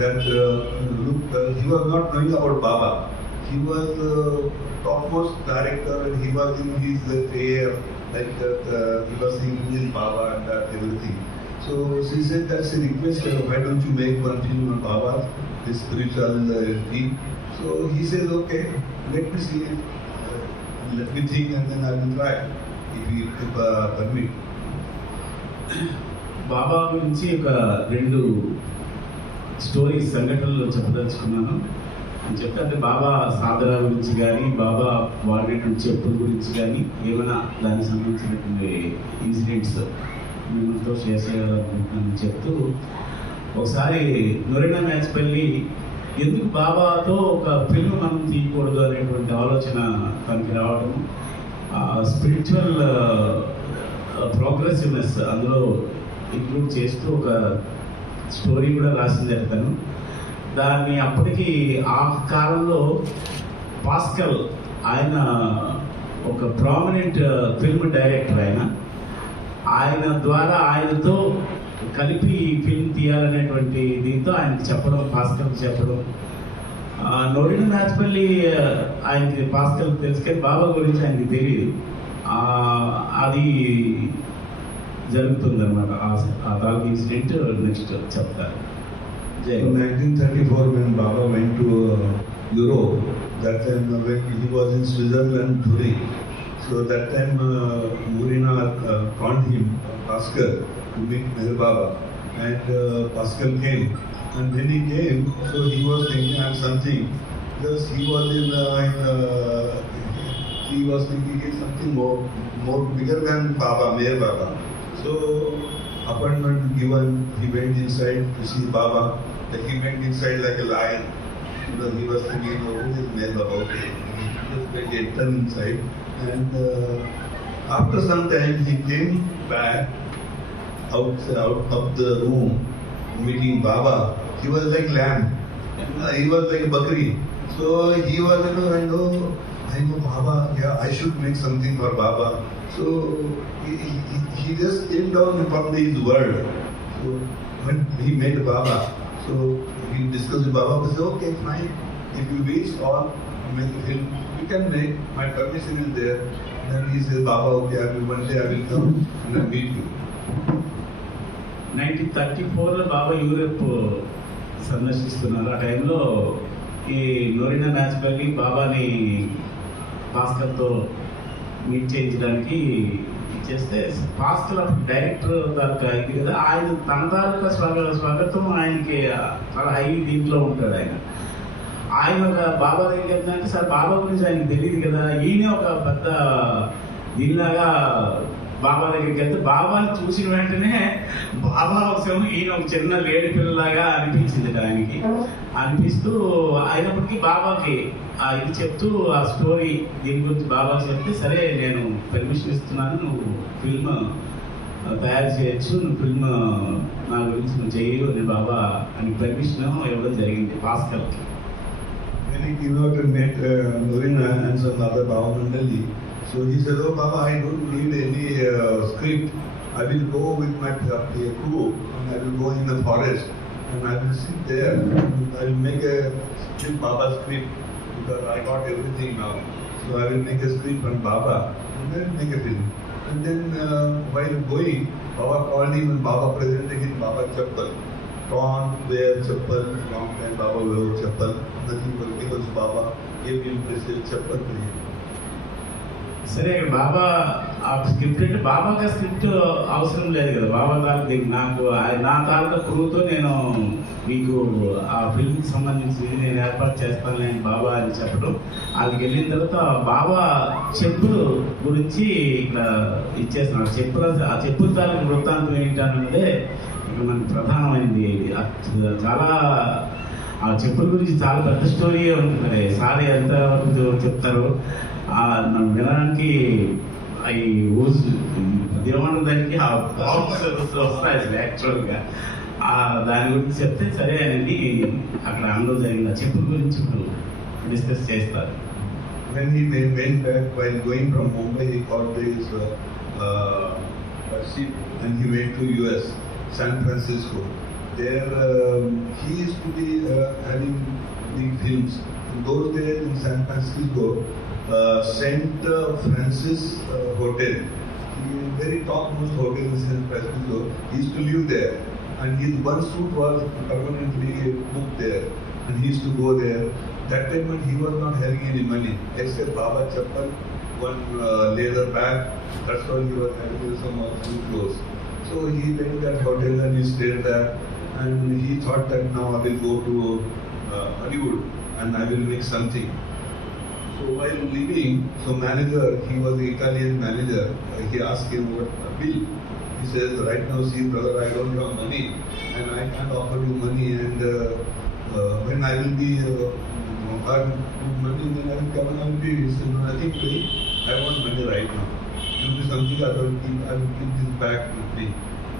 that, look, he was not knowing about Baba. He was the topmost director, and he was in his fair, like that. He was singing his Baba and that everything. So she said that she requested, why don't you make one film on Baba, this spiritual thing. So he says, okay, let me see it. Let me think, and then I will try if he permit. బాబా గురించి ఒక 2 stories సంఘటనలు చెప్పదలుచుకున్నాను. అని చెప్తే అంటే బాబా సాధన గురించి కానీ, బాబా వాడినటువంటి చెప్పుల గురించి కానీ, ఏమైనా దానికి సంబంధించినటువంటి ఇన్సిడెంట్స్ మిమ్మల్తో షేర్ చేయాలనుకుంటున్నాను చెప్తూ, ఒకసారి నొరినా మ్యాచ్పల్లి ఎందుకు బాబాతో ఒక ఫిల్మ్ మనం తీయకూడదు అనేటువంటి ఆలోచన తనకి రావడం, స్పిరిచువల్ ప్రోగ్రెసివ్నెస్ అందులో ఇంక్లూడ్ చేస్తూ ఒక స్టోరీ కూడా రాసింది తను. దాన్ని అప్పటికి ఆ కాలంలో పాస్కల్ ఆయన ఒక ప్రామినెంట్ ఫిల్మ్ డైరెక్టర్. ఆయన ద్వారా ఆయనతో కలిపి ఫిల్మ్ తీయాలనేటువంటి దీంతో ఆయనకి చెప్పడం, పాస్కల్కి చెప్పడం. నొరినా మ్యాచ్పల్లి ఆయనకి పాస్కల్ తెలుసు కానీ బాబా గురించి ఆయనకి తెలియదు. అది జరుగుతుందన్నమాట. ఆ తాలూకు ఇన్సిడెంట్ నెక్స్ట్ చెప్తారు. In 1934, when Baba went to Europe, that time when he was in Switzerland, Zurich. So that time Norina called him, Pascal, to meet Meher Baba. And Pascal came. And when he came, so he was thinking of something. Because he was thinking it's something more bigger than Baba, Meher Baba. So appointment given, he went inside to see Baba. Like he went inside like a lion. He was thinking, oh, who is Meher Baba? Okay. He just entered inside. And after some time, he came back out of the room, meeting Baba. He was like lamb. He was like a bakri. So he was, I know Baba. Yeah, I should make something for Baba. So he just came down from his world. So when he met Baba, so he discussed with Baba. He said, okay, fine. If you wish or make a film, you can make. My permission is there. Then he said, Baba, okay, one day I will come and I'll meet you. 1934లో Baba Europe సందర్శిస్తున్నారు. ఆ టైంలో ఈ నొరినా మ్యాచ్పల్లి బాబాని పాస్కల్తో meet చేయించడానికి చేస్తే, pascal అప్పుడు director దాకా ఇది కదా, ఆయన తన తాలూకా స్వాగతం ఆయనకి చాలా హై దీంట్లో ఉంటాడు. ఆయన ఒక బాబా దగ్గరికి వెళ్తానంటే సార్ బాబా గురించి ఆయనకి తెలియదు కదా, ఈయన ఒక పెద్ద దీనిలాగా బాబా దగ్గరికి వెళ్తే బాబాని చూసిన వెంటనే బాబా కోసం ఈయన ఒక చిన్న లేడి పిల్లలాగా అనిపించింది ఆయనకి. అనిపిస్తూ అయినప్పటికీ బాబాకి ఇది చెప్తూ ఆ స్టోరీ దీని గురించి బాబా చెప్తే, సరే నేను పర్మిషన్ ఇస్తున్నాను, నువ్వు ఫిల్మ్ తయారు చేయొచ్చు, నువ్వు ఫిల్మ్ నా గురించి నువ్వు చేయు అని బాబా అని పర్మిషన్ ఇవ్వడం జరిగింది పాస్కల్కి. when he came out and met Norina and some other Baba Mandali, so he said, "Oh Baba, I don't need any script. I will go with my crew and I will go in the forest and I will sit there and I will make a script, Baba script, because I got everything now. So I will make a script on Baba and then make a film." And then while going, Baba called him and Baba presented him Baba Chappal. Can't wear chappal, long time Baba wear chappal, nothing but because Baba gave him special chappal to him. సరే బాబా ఆ script అంటే బాబాకి script అవసరం లేదు కదా. బాబా తాలూకు నాకు నా తాలూకా క్రూతో నేను మీకు ఆ ఫిల్మ్కి సంబంధించి నేను ఏర్పాటు చేస్తానని బాబా అని చెప్పడం, వాళ్ళకి వెళ్ళిన తర్వాత బాబా చెప్పులు గురించి ఇక్కడ ఇచ్చేస్తున్నాడు. ఆ చెప్పుల తాలూకు వృత్తాంతం ఏంటన్నదే ఇక్కడ మనకి ప్రధానమైనది. చాలా ఆ చెప్పుల గురించి చాలా పెద్ద స్టోరీ ఉంటుంది. సార్ ఎంత చెప్తారు నన్ను వినడానికి అవి ఏమన్నా దానికి వస్తాయి యాక్చువల్గా. దాని గురించి చెప్తే సరే అనేది అక్కడ అందులో జరిగిన చెప్పుల గురించి ఇప్పుడు డిస్కస్ చేస్తారు. When he went back while going from Mumbai, he caught this ship and he went to US, San Francisco. There he used to be having big films. In those days in San Francisco, Saint Francis Hotel, very topmost hotel in San Francisco. He used to live there, and his one suit was permanently booked there, and he used to go there. That time when he was not having any money, except Baba Chappal, one leather bag. That's all he was having, some few clothes. So he went to that hotel and he stayed there, and he thought that now I will go to Hollywood and I will make something. So while leaving, so manager, he was the Italian manager, he asked him what bill. He says, "Right now, see brother, I don't have money and I can't offer you money, and when I will be earn money, then I will come and I will pay." He said, "No, nothing to me. I want money right now. Give me something, I will keep this back with me."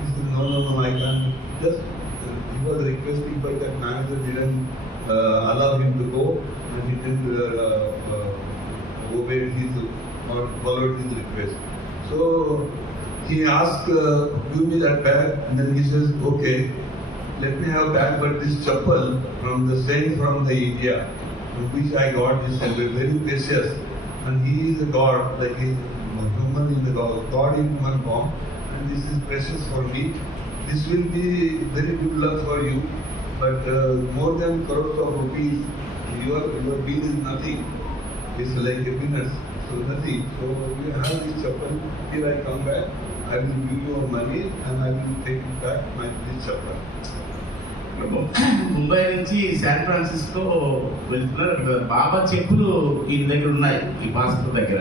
He said, "No, I can't." Just he was requesting, but that manager didn't allow him to go, and he didn't obey his or followed his request. So he asked, "Give me that bag," and then he says, "Okay, let me have bag, but this chappal from the saint from the India, which I got, is very precious, and he is a god, like he is human in the god in human form, and this is precious for me. This will be very good luck for you, but more than crores of rupees, your bill is nothing. It's like a peanuts, so nothing. So you have this chappal. Here I come back. I will give you money and I will take it back this chappal." Mumbai నుంచి San Francisco వెళ్తున్నారు. అక్కడ బాబా చెప్పులు ఈ దగ్గర ఉన్నాయి, ఈ భాస్కర్ దగ్గర.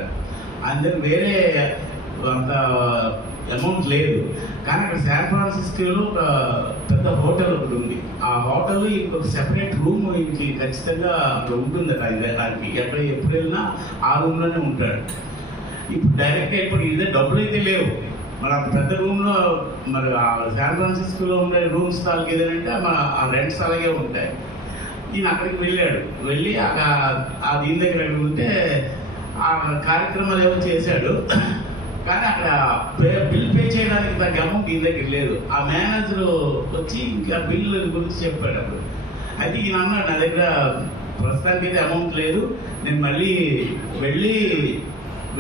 అందరు వేరే అంత అమౌంట్ లేదు, కానీ అక్కడ శాన్ ఫ్రాన్సిస్కోలో ఒక పెద్ద హోటల్ ఒకటి ఉంది. ఆ హోటల్ ఇంకొక సెపరేట్ రూమ్ ఇంకి ఖచ్చితంగా అక్కడ ఉంటుందట. దానికి ఎప్పుడు వెళ్ళినా ఆ రూమ్లోనే ఉంటాడు. ఇప్పుడు డైరెక్ట్గా ఇప్పుడు ఇదే డబ్బులు అయితే లేవు, మరి అంత పెద్ద రూమ్లో మరి ఆ శాన్ ఫ్రాన్సిస్కోలో ఉండే రూమ్స్ తాలకి ఏదంటే మన ఆ రెంట్స్ అలాగే ఉంటాయి. ఈయన అక్కడికి వెళ్ళి ఆ దీని దగ్గర ఉంటే ఆ కార్యక్రమాలు ఏమో చేశాడు, కానీ అక్కడ బిల్ పే చేయడానికి తగ్గ అమౌంట్ ఈయన దగ్గర లేదు. ఆ మేనేజర్ వచ్చి ఇంకా బిల్ గురించి చెప్పాడు అప్పుడు. అయితే ఈయన అన్నాడు, "నా దగ్గర ప్రస్తుతానికి అయితే అమౌంట్ లేదు, నేను మళ్ళీ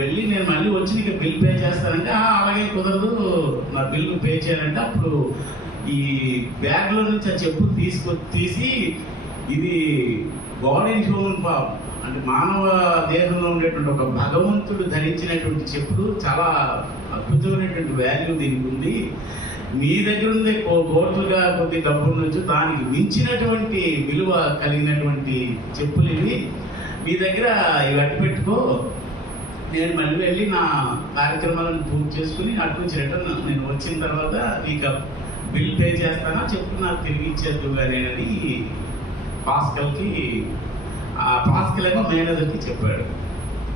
వెళ్ళి నేను మళ్ళీ వచ్చి నీకు బిల్ పే చేస్తానంటే." "అలాగే కుదరదు, నా బిల్ పే చేయాలంటే." అప్పుడు ఈ బ్యాగ్లో నుంచి ఆ చెప్పులు తీసి ఇది గాడ్ ఇన్ హ్యూమన్ ఫార్మ్, అంటే మానవ దేహంలో ఉండేటువంటి ఒక భగవంతుడు ధరించినటువంటి చెప్పులు, చాలా అద్భుతమైనటువంటి వాల్యూ దీనికి ఉంది. మీ దగ్గర ఉండే కోట్లుగా కొద్ది డబ్బుల నుంచి దానికి మించినటువంటి విలువ కలిగినటువంటి చెప్పులు ఇవి, మీ దగ్గర ఇవి అట్టు పెట్టుకో, నేను మళ్ళీ వెళ్ళి నా కార్యక్రమాలను పూర్తి చేసుకుని అటు నుంచి రిటర్న్ నేను వచ్చిన తర్వాత నీకు బిల్ పే చేస్తానా, చెప్పు నాకు తిరిగి ఇచ్చేద్దు కానీ అని పాస్కల్కి పాస్కల్ ఏమో మేనేజర్కి చెప్పాడు.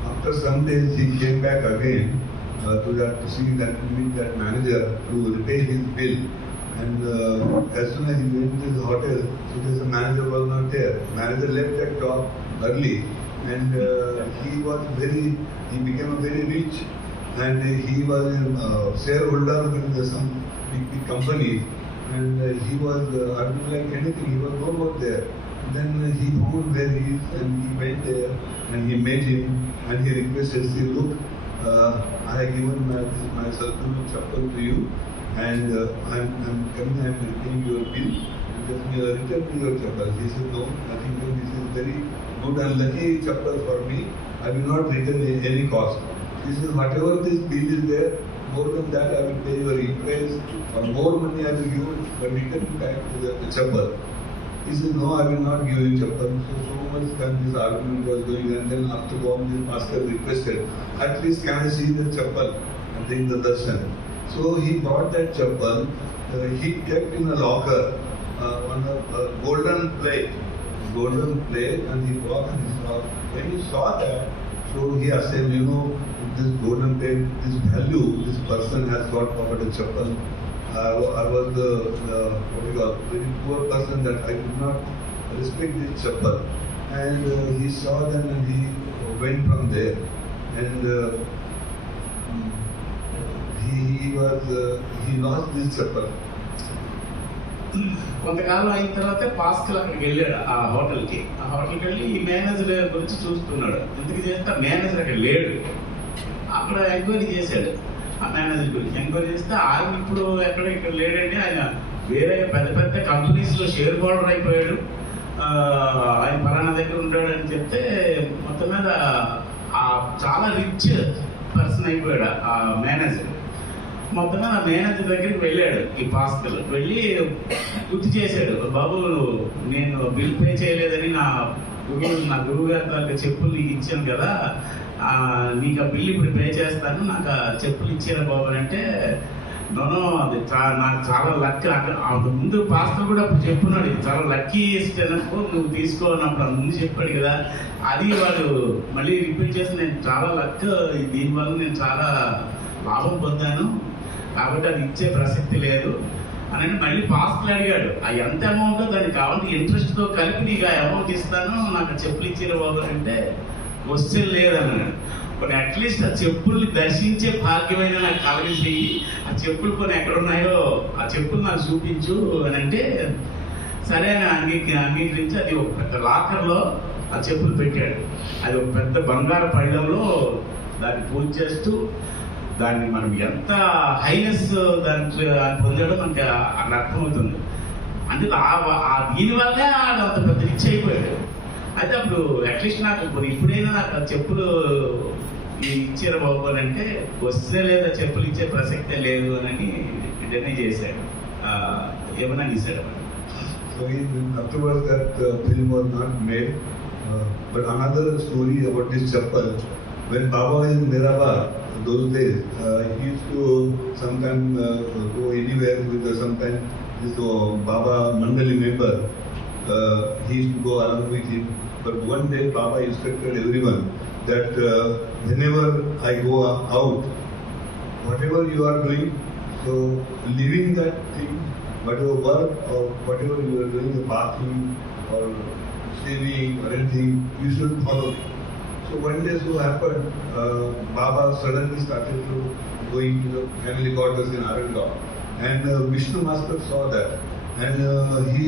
After some days he came back again to see that manager to repay his bill, And as soon as he went to the hotel, so the manager was not there. Manager left that job early, and he became very rich, and he was a shareholder in some big company, and he was earning like anything. He was no more there. Then he found where he is, and he went there, and he met him, and he requested, say, look, I have given my Sadguru chappal to you, and I'm returning your bill, and just return your chappal. He said, no, I think this is very good and lucky chappal for me. I will not return any cost. He said, whatever this bill is there, more than that I will pay your interest, or more money I will give you, but return back to the chappal. He said, no, I will not give you chappal. So much time this argument was going, and then after long, the master requested, at least can I see the chappal and take the darshan. So he brought that chappal, he kept in a locker on a golden plate, and he brought in his house. When he saw that, so he asked him, you know, this golden plate, this value, this person has got offered a chappal. I was very poor person that I could not respect this chappal. And he saw them and he went from there. And he lost this chappal. కొంతకాలం అయిన తర్వాత pascal అక్కడికి వెళ్ళాడు ఆ హోటల్కి వెళ్ళి ఈ manager గురించి చూస్తున్నాడు. ఎందుకు చేస్తే మేనేజర్ అక్కడ లేడు. అక్కడ ఎంక్వైరీ చేశాడు ఆ మేనేజర్ గురించి. ఎంక్వైరీ చేస్తే ఆయన ఇప్పుడు ఇక్కడ లేడండి, ఆయన వేరే పెద్ద పెద్ద కంపెనీస్లో షేర్ హోల్డర్ అయిపోయాడు, ఆయన పలానా దగ్గర ఉంటాడు అని చెప్తే మొత్తం మీద చాలా రిచ్ పర్సన్ అయిపోయాడు ఆ మేనేజర్. మొత్తం మీద ఆ మేనేజర్ దగ్గరికి వెళ్ళాడు ఈ పాస్కల్. వెళ్ళి గుర్తు చేశాడు, బాబు నేను బిల్ పే చేయలేదని నా గురువు గారి తాలూకా చెప్పులు నీకు ఇచ్చాను కదా, నీకు ఆ బిల్ ఇప్పుడు పే చేస్తాను, నాకు ఆ చెప్పులు ఇచ్చారా బాబు అంటే, నోనో అది నాకు చాలా లక్. ముందు పాస్కల్ కూడా అప్పుడు చెప్పున్నాడు, ఇది చాలా లక్కీ ఇస్తానప్పుడు నువ్వు తీసుకో అన్నప్పుడు ముందు చెప్పాడు కదా. అది వాడు మళ్ళీ రిపీట్ చేసి, నేను చాలా లక్, దీనివల్ల నేను చాలా లాభం పొందాను, కాబట్టి అది ఇచ్చే ప్రసక్తి లేదు అని మళ్ళీ పాస్కల్ అడిగాడు. ఆ ఎంత అమౌంట్ దానికి కావాలంటే ఇంట్రెస్ట్తో కలిపి నీకు ఆ అమౌంట్ ఇస్తాను, నాకు చెప్పులు ఇచ్చారు బాబు అంటే క్వశ్చన్ లేదన్నాడు. కొన్ని అట్లీస్ట్ ఆ చెప్పుల్ని దర్శించే భాగ్యమైన నాకు కలిగించి, ఆ చెప్పులు కొన్ని ఎక్కడున్నాయో ఆ చెప్పులు నాకు చూపించు అని అంటే, సరే అని అంగీకరించి అది ఒక పెద్ద లాకర్లో ఆ చెప్పులు పెట్టాడు. అది ఒక పెద్ద బంగారు పళ్ళెంలో దాన్ని పూజ చేస్తూ, దాన్ని మనం ఎంత హైనెస్ దానికి పొందడం మనకి అక్కడ అర్థమవుతుంది. అంటే దీనివల్లే ఆడు అంత పెద్ద రిచ్ అయిపోయాడు. అయితే అప్పుడు అట్లీస్ట్ నాకు ఇప్పుడైనా నాకు చెప్పులు ఇచ్చారు బాబు అని అంటే, వస్తే లేదా చెప్పులు ఇచ్చే ప్రసక్తే లేదు అని డినై చేశాడు. ఏమన్నా తీశాడు. So afterwards that film was not made. But another story about this chappal, when Baba in Mirabad, those days, he used to sometimes go anywhere with sometimes this Baba Mandali member. He used to go along with him. But one day Baba instructed everyone that whenever I go out, whatever you are doing, so leaving that thing, whatever work or whatever you are doing, the bathroom or shaving or anything, you should follow. So one day so happened, Baba suddenly started to going to the family quarters in Arangaon, and Vishnu Master saw that, and he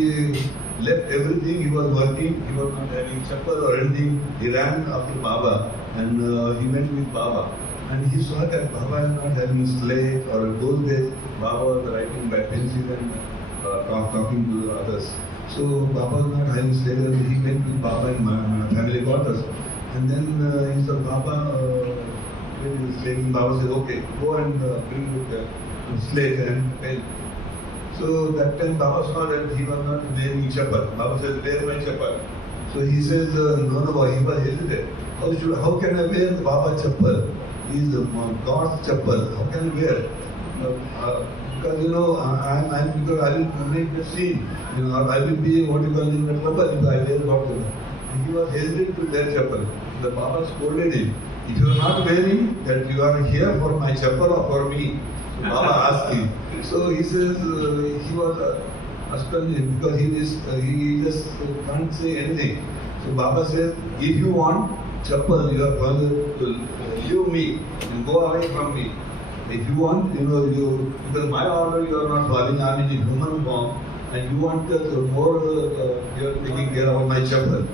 left everything. He was working, he was not having chappal or anything. He ran after Baba, and he went with Baba, and he saw that Baba is not having slate, or those days Baba was writing by pencil and talking to others. So Baba was not having slate, and he went with Baba in family quarters. And then he said, Baba, Baba said, okay, go and bring the slate and pen. So that time Baba saw that he was not wearing chappal. Baba said, wear my chappal. So he says, no, he was hesitant. How can I wear the Baba chappal? He is God's chappal. How can I wear? Because because I will make the scene. I will be what you call in the trouble if I wear God's. He was hesitant to wear chappal. The Baba scolded him. If you are not wearing, that you are here for my chappal or for me. Baba asked him. So he says he was astonished because he just can't say anything. So Baba says, if you want chappal, your father will leave me and go away from me. If you want, because my order you are not following, I am in a human form, and you want more, you are taking care of my chappal.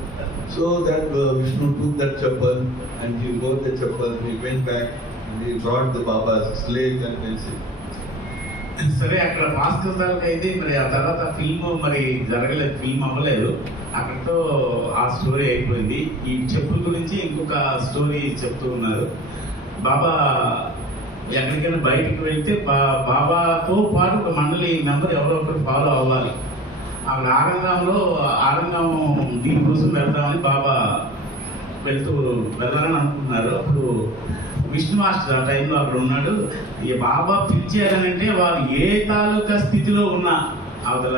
So that Vishnu took that chappal and he got the chappal, he went back and he brought the Baba's slate and pencil. సరే అక్కడ భాస్కర్ దానికి అయితే మరి ఆ తర్వాత film మరి జరగలేదు, film అవ్వలేదు, అక్కడితో ఆ స్టోరీ అయిపోయింది. ఈ చెప్పుల గురించి ఇంకొక స్టోరీ చెప్తూ ఉన్నారు. బాబా ఎక్కడికైనా బయటకు వెళ్తే బాబాతో పాటు ఒక మండలి మెంబర్ ఎవరో ఒకరు ఫాలో అవ్వాలి. అక్కడ ఆరంగం దీనికోసం వెళ్దామని బాబా వెళ్ళాలని అనుకున్నారు. అప్పుడు విష్ణు మాస్టర్ ఆ టైంలో అక్కడ ఉన్నాడు. ఈ బాబా పిలిచారనంటే వారు ఏ తాలూకా స్థితిలో ఉన్నా, అవతల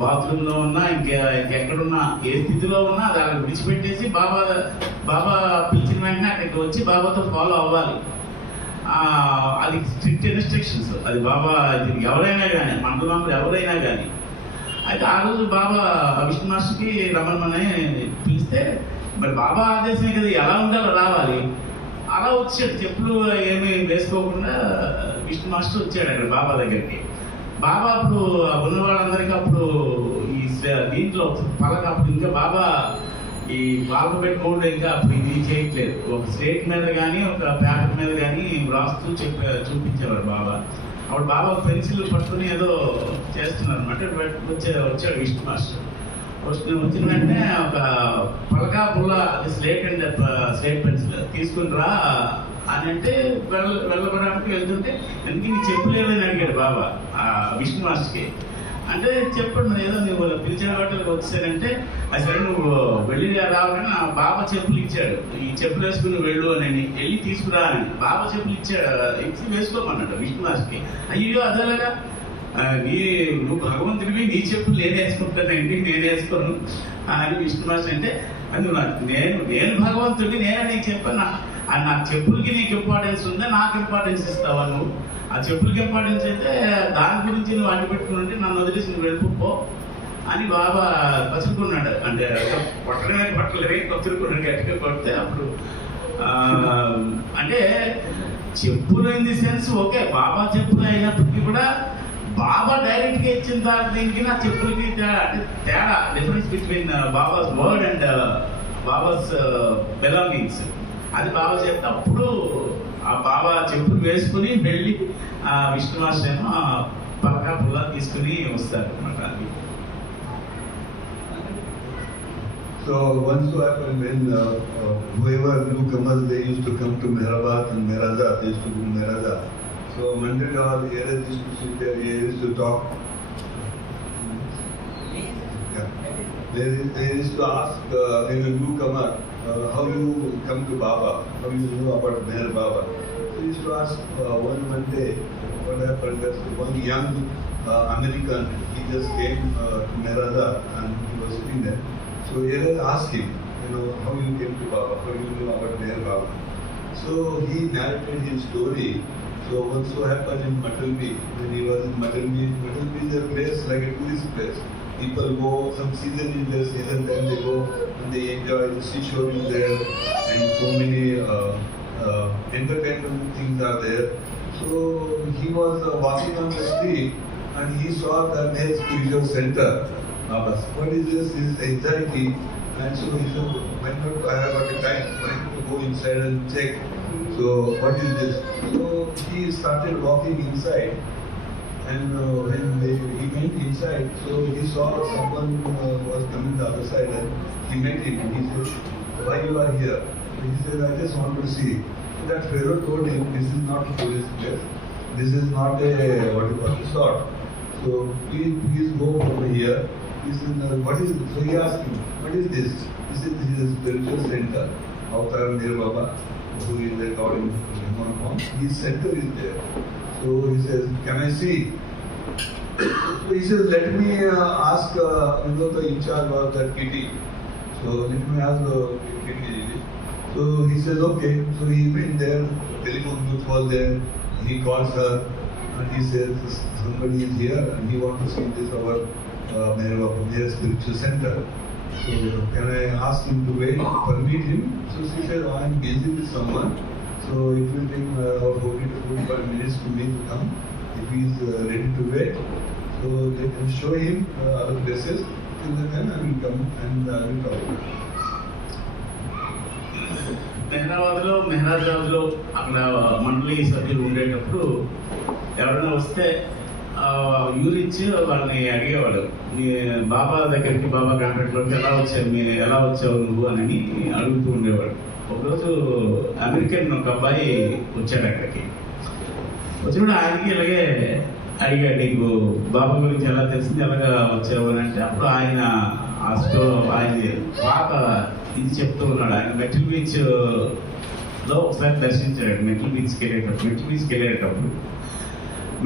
బాత్రూంలో ఉన్నా, ఇంకెక్కడున్నా, ఏ స్థితిలో ఉన్నా అది అక్కడ విడిచిపెట్టేసి బాబా పిలిచిన వెంటనే అక్కడికి వచ్చి బాబాతో ఫాలో అవ్వాలి. అది స్ట్రిక్ట్ ఇన్స్ట్రక్షన్స్. అది బాబా ఎవరైనా కానీ, మండల మెంబర్ ఎవరైనా కానీ. అయితే ఆ రోజు బాబా విష్ణు మాస్టర్కి రమ్మని పిలిస్తే మరి బాబా ఆదేశమే కదా, ఎలా ఉండాలో రావాలి. అలా వచ్చాడు, చెప్పులు ఏమీ వేసుకోకుండా విష్ణు మాస్టర్ వచ్చాడు అక్కడ బాబా దగ్గరికి. బాబా అప్పుడు ఉన్న వాళ్ళందరికీ అప్పుడు ఈ దీంట్లో పలక అప్పుడు ఇంకా బాబా ఈ ఆల్ఫబెట్ మోడ్ ఇంకా అప్పుడు ఇది చేయట్లేదు. ఒక స్లేట్ మీద కానీ ఒక పేపర్ మీద కానీ రాస్తూ చూపించేవారు బాబా. అప్పుడు బాబా పెన్సిల్ పట్టుకుని ఏదో చేస్తున్నారు అనమాట. వచ్చాడు విష్ణు మాస్టర్. వచ్చిన వెంటనే ఒక పలకా పుల్ల, అది స్లేట్ అండ్ స్లేట్ పెన్సిల్ తీసుకుని రా అని అంటే వెళ్ళబడడానికి వెళ్తుంటే ఎందుకు నీ చెప్పులు ఏమైనా అడిగాడు బాబా విష్ణు మాస్టర్కి. అంటే చెప్పండి ఏదో నువ్వు పిలిచిన వాటికి వచ్చానంటే అది సరే నువ్వు వెళ్ళి రావాలని బాబా చెప్పులు ఇచ్చాడు. ఈ చెప్పులు వేసుకుని వెళ్ళు అని వెళ్ళి తీసుకురా అని బాబా చెప్పులు ఇచ్చి వేసుకోమన్నాడు విష్ణు మాస్టర్కి. అయ్యో అదేలాగా నువ్వు భగవంతుడివి, నీ చెప్పులు నేను వేసుకుంటానండి, నేను వేసుకోను అని విష్ణు మాస్టర్ అంటే నేను భగవంతుడిని, నేనే నీకు చెప్పాను. నా చెప్పులకి నీకు ఇంపార్టెన్స్ ఉందా, నాకు ఇంపార్టెన్స్ ఇస్తావా నువ్వు? ఆ చెప్పులకి ఇంపార్టెన్స్ అయితే దాని గురించి నువ్వు అడ్డు పెట్టుకుని ఉంటే నన్ను వదిలేసి నువ్వు వెళ్ళిపో అని బాబా పసుకున్నాడు. అంటే పట్టడమే పట్టలేదు, కొట్టుకున్నాడు, గట్టిగా కొడితే అప్పుడు అంటే చెప్పులు ఇన్ ది సెన్స్ ఓకే, బాబా చెప్పులు అయినప్పటికీ కూడా బాబా డైరెక్ట్గా ఇచ్చిన తర్వాత దీనికి నా చెప్పులకి తేడా, difference between babas word and babas belongings. అది బాబా చెప్తే అప్పుడు ఆ బాబా చెప్పులు వేసుకుని వెళ్ళి విష్ణు మాస్టర్ ఏమో పలకా పుల్ల తీసుకుని వస్తారు అనమాట. So once so happened when whoever newcomers, they used to come to Mehrabad and Mehraza, they used to do Mehraza. So Mandadawal Eres used to sit there, he used to talk. Yeah. They used to ask a newcomer, how you come to Baba, how you know about Meher Baba. So he used to ask one day, what happened, that one young American, he just came to Mehraza and he was sitting there. So Eres asked him, how you came to Baba, how you know about Meher Baba. So he narrated his story. So what so happened in Matalbi, when he was in Matalbi is a place like a tourist place. People go, some season is there, season then they go and they enjoy, the seashore is there and so many entertainment things are there. So he was walking on the street and he saw the Meher Spiritual Center. What is this? His anxiety. And so he said, why not I have got a time, why not to go inside and check. So what is this? So he started walking inside, and when he went inside, so he saw someone was coming the other side, and he met him. He said, "Why you are here?" He said, "I just want to see." So that Pharaoh told him, "This is not a tourist place. This is not a resort. So please go over here." He said, "What is it?" So he asked him, "What is this?" He said, "This is a spiritual center. Avatar Meher Baba, who is the God in human form, his center is there." So he says, "Can I see?" So he says, "Let me ask, the in charge was that kitty. So let me ask the kitty." So he says, "Okay." So he went there, telephone booth was there, he calls her, and he says somebody is here and he wants to see this our Meher spiritual center. So can I ask him to wait, permit him? So she said, I am busy with someone, so it will take about 40 to 45 minutes to me to come. If he is ready to wait, so they can show him other places. Till the time I will come and I will talk to him. మెహరాబాద్లో మెహరాజాబ్లో అక్కడ మండలి సభ్యులు ఉండేటప్పుడు ఎవరైనా వస్తే యూరిచ్చి వాళ్ళని అడిగేవాడు, మీ బాబా దగ్గరికి బాబా కాంటాక్ట్లోకి ఎలా వచ్చావు నువ్వు అని అడుగుతూ ఉండేవాడు. ఒకరోజు అమెరికన్ ఒక అబ్బాయి వచ్చాడు అక్కడికి. వచ్చినప్పుడు ఆయనకి ఇలాగే అడిగాడు, నీకు బాబా గురించి ఎలా తెలిసింది, ఎలాగా వచ్చావు అని అంటే అప్పుడు ఆయన ఆయన పాత ఇది చెప్తూ ఉన్నాడు. ఆయన మెటల్ బీచ్లో ఒకసారి దర్శించాడు. మెటల్ బీచ్కి వెళ్ళేటప్పుడు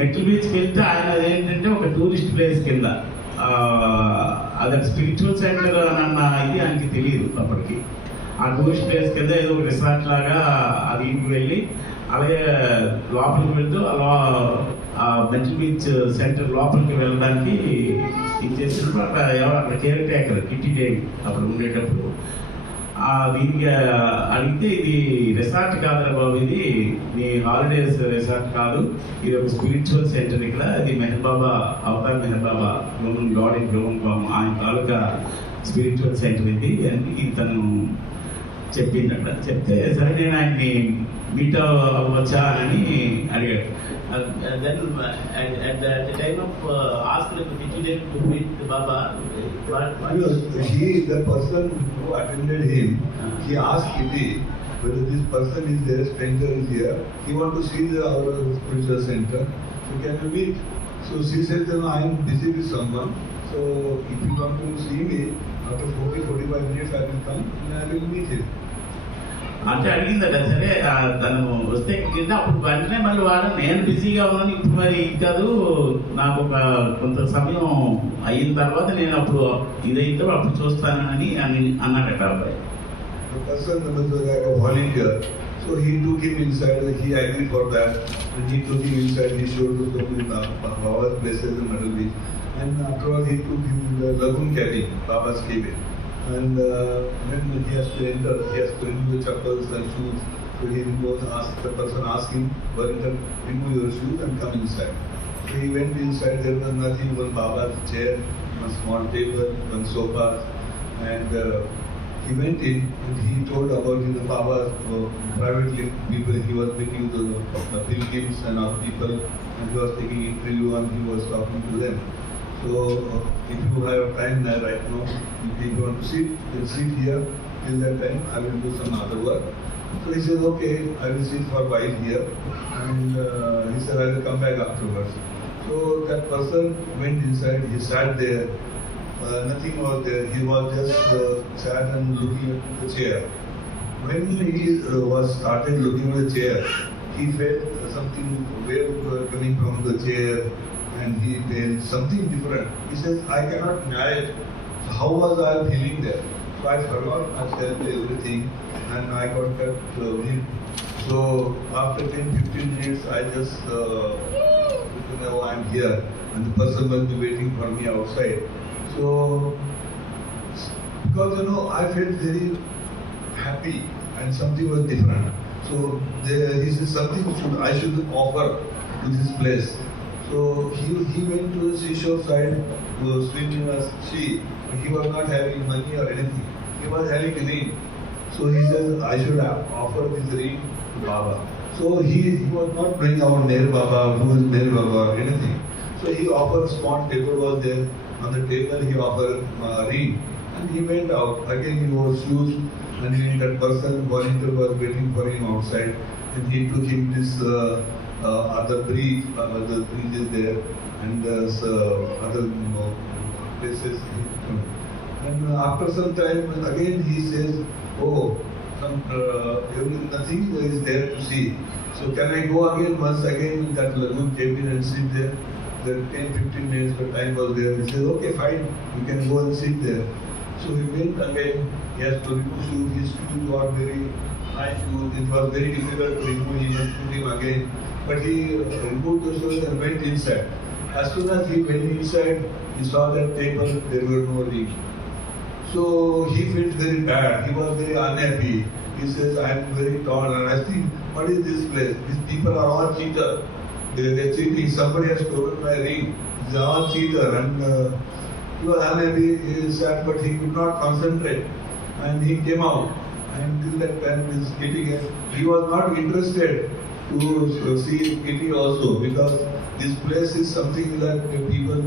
మెటల్ బీచ్కి వెళ్తే ఆయన అదేంటంటే ఒక టూరిస్ట్ ప్లేస్ కింద అది స్పిరిచువల్ సెంటర్ అన్న ఇది ఆయనకి తెలియదు అప్పటికి. ఆ టూరిస్ట్ ప్లేస్ కింద ఏదో ఒక రిసార్ట్ లాగా అది ఇంటికి వెళ్ళి అలాగే లోపలికి వెళ్తూ అలా ఆ మెటల్ బీచ్ సెంటర్ లోపలికి వెళ్ళడానికి ఇది చేసినప్పుడు అక్కడ కేర్ టేకర్ కిట్టి డే అప్పుడు ఉండేటప్పుడు దీనికి అడిగితే, ఇది రిసార్ట్ కాదురా బాబు, ఇది మీ హాలిడేస్ రిసార్ట్ కాదు, ఇది ఒక స్పిరిచువల్ సెంటర్. ఇక్కడ ఇది మెహర్ బాబా అవతార్ మెహర్ బాబా గ్లోమన్ గాడ్ ఇన్ గ్లోమన్ ఫామ్ ఆయన తాలూకా స్పిరిచువల్ సెంటర్ ఇది అని తను చెప్పిందట. చెప్తే సరే నేను ఆయన్ని మీట్ అవ్వచ్చా అని అడిగాడు. Then at the time of asking Kitty to meet Baba, the person who attended him, he asked Kitty whether this person is there, stranger is here. He want to see our spiritual center. So can you meet? So she said, no, I am busy with someone. So if you want to see me, after 40-45 minutes I will come and I will meet him. అంటే అడిగిందట. సరే తను వస్తే కింద అప్పుడు వెంటనే మళ్ళీ వాడు నేను బిజీగా ఉన్నాను, ఇప్పుడు మరి కాదు, నాకు ఒక కొంత సమయం అయిన తర్వాత నేను అప్పుడు ఇదైతే అప్పుడు చూస్తానని అన్నాడట అబ్బాయి. The person was like a volunteer, so he took him inside. He agreed for that, and he took him inside. He showed him our places in Middle Beach, and after all, he took him to the lagoon cabin, Baba's cabin. And when he has to enter, he has to remove the chappals and shoes. So the person asked him, volunteer, remove your shoes and come inside. So he went inside. There was nothing, one Baba's chair, one small table, one sofa, and he went in and he told about the Baba privately people. He was meeting the pilgrims and other people, and he was taking interview and he was talking to them. So if you have time now, right now, if you want to sit, you can sit here. Till that time, I will do some other work. So he said, okay, I will sit for a while here, and he said, I will come back afterwards. So that person went inside. He sat there. Nothing was there. He was just sat and looking at the chair. When he was started looking at the chair, he felt something wave coming from the chair, and he felt something different. He says, I cannot narrate how was I feeling there. So I forgot myself everything, and I got that him. So after 10-15 minutes, I just I'm here, and the person will be waiting for me outside. So, because I felt very happy and something was different. So he said something I should offer to this place. So he went to the seashore side to swim in a sea. He was not having money or anything. He was having a ring. So he said I should offer this ring to Baba. So he was not bringing out Meher Baba, who is Meher Baba or anything. So he offered, small table was there. On the table he offered ring, and he went out. Again he wore shoes, and that person, volunteer, was waiting for him outside, and he took him this other bridge is there, and there's other places. And after some time, again he says, oh, nothing is there to see. So can I go again once again in that lagoon cabin and sit there? The 10-15 minutes the time was there. He said, okay, fine, you can go and sit there. So he went again. He has to remove shoes. His shoes were very It was very difficult to remove him and put him again. But he removed the shoes and went inside. As soon as he went inside, he saw that table, there were no rings. So he felt very bad. He was very unhappy. He says, I am very torn and I think, what is this place? These people are all cheaters. They are cheating. Somebody has stolen my ring. They are all cheaters. And he was unhappy, he is sad, but he could not concentrate. And he came out. And till that time, he was not interested to see Kitty also, because this place is something like people,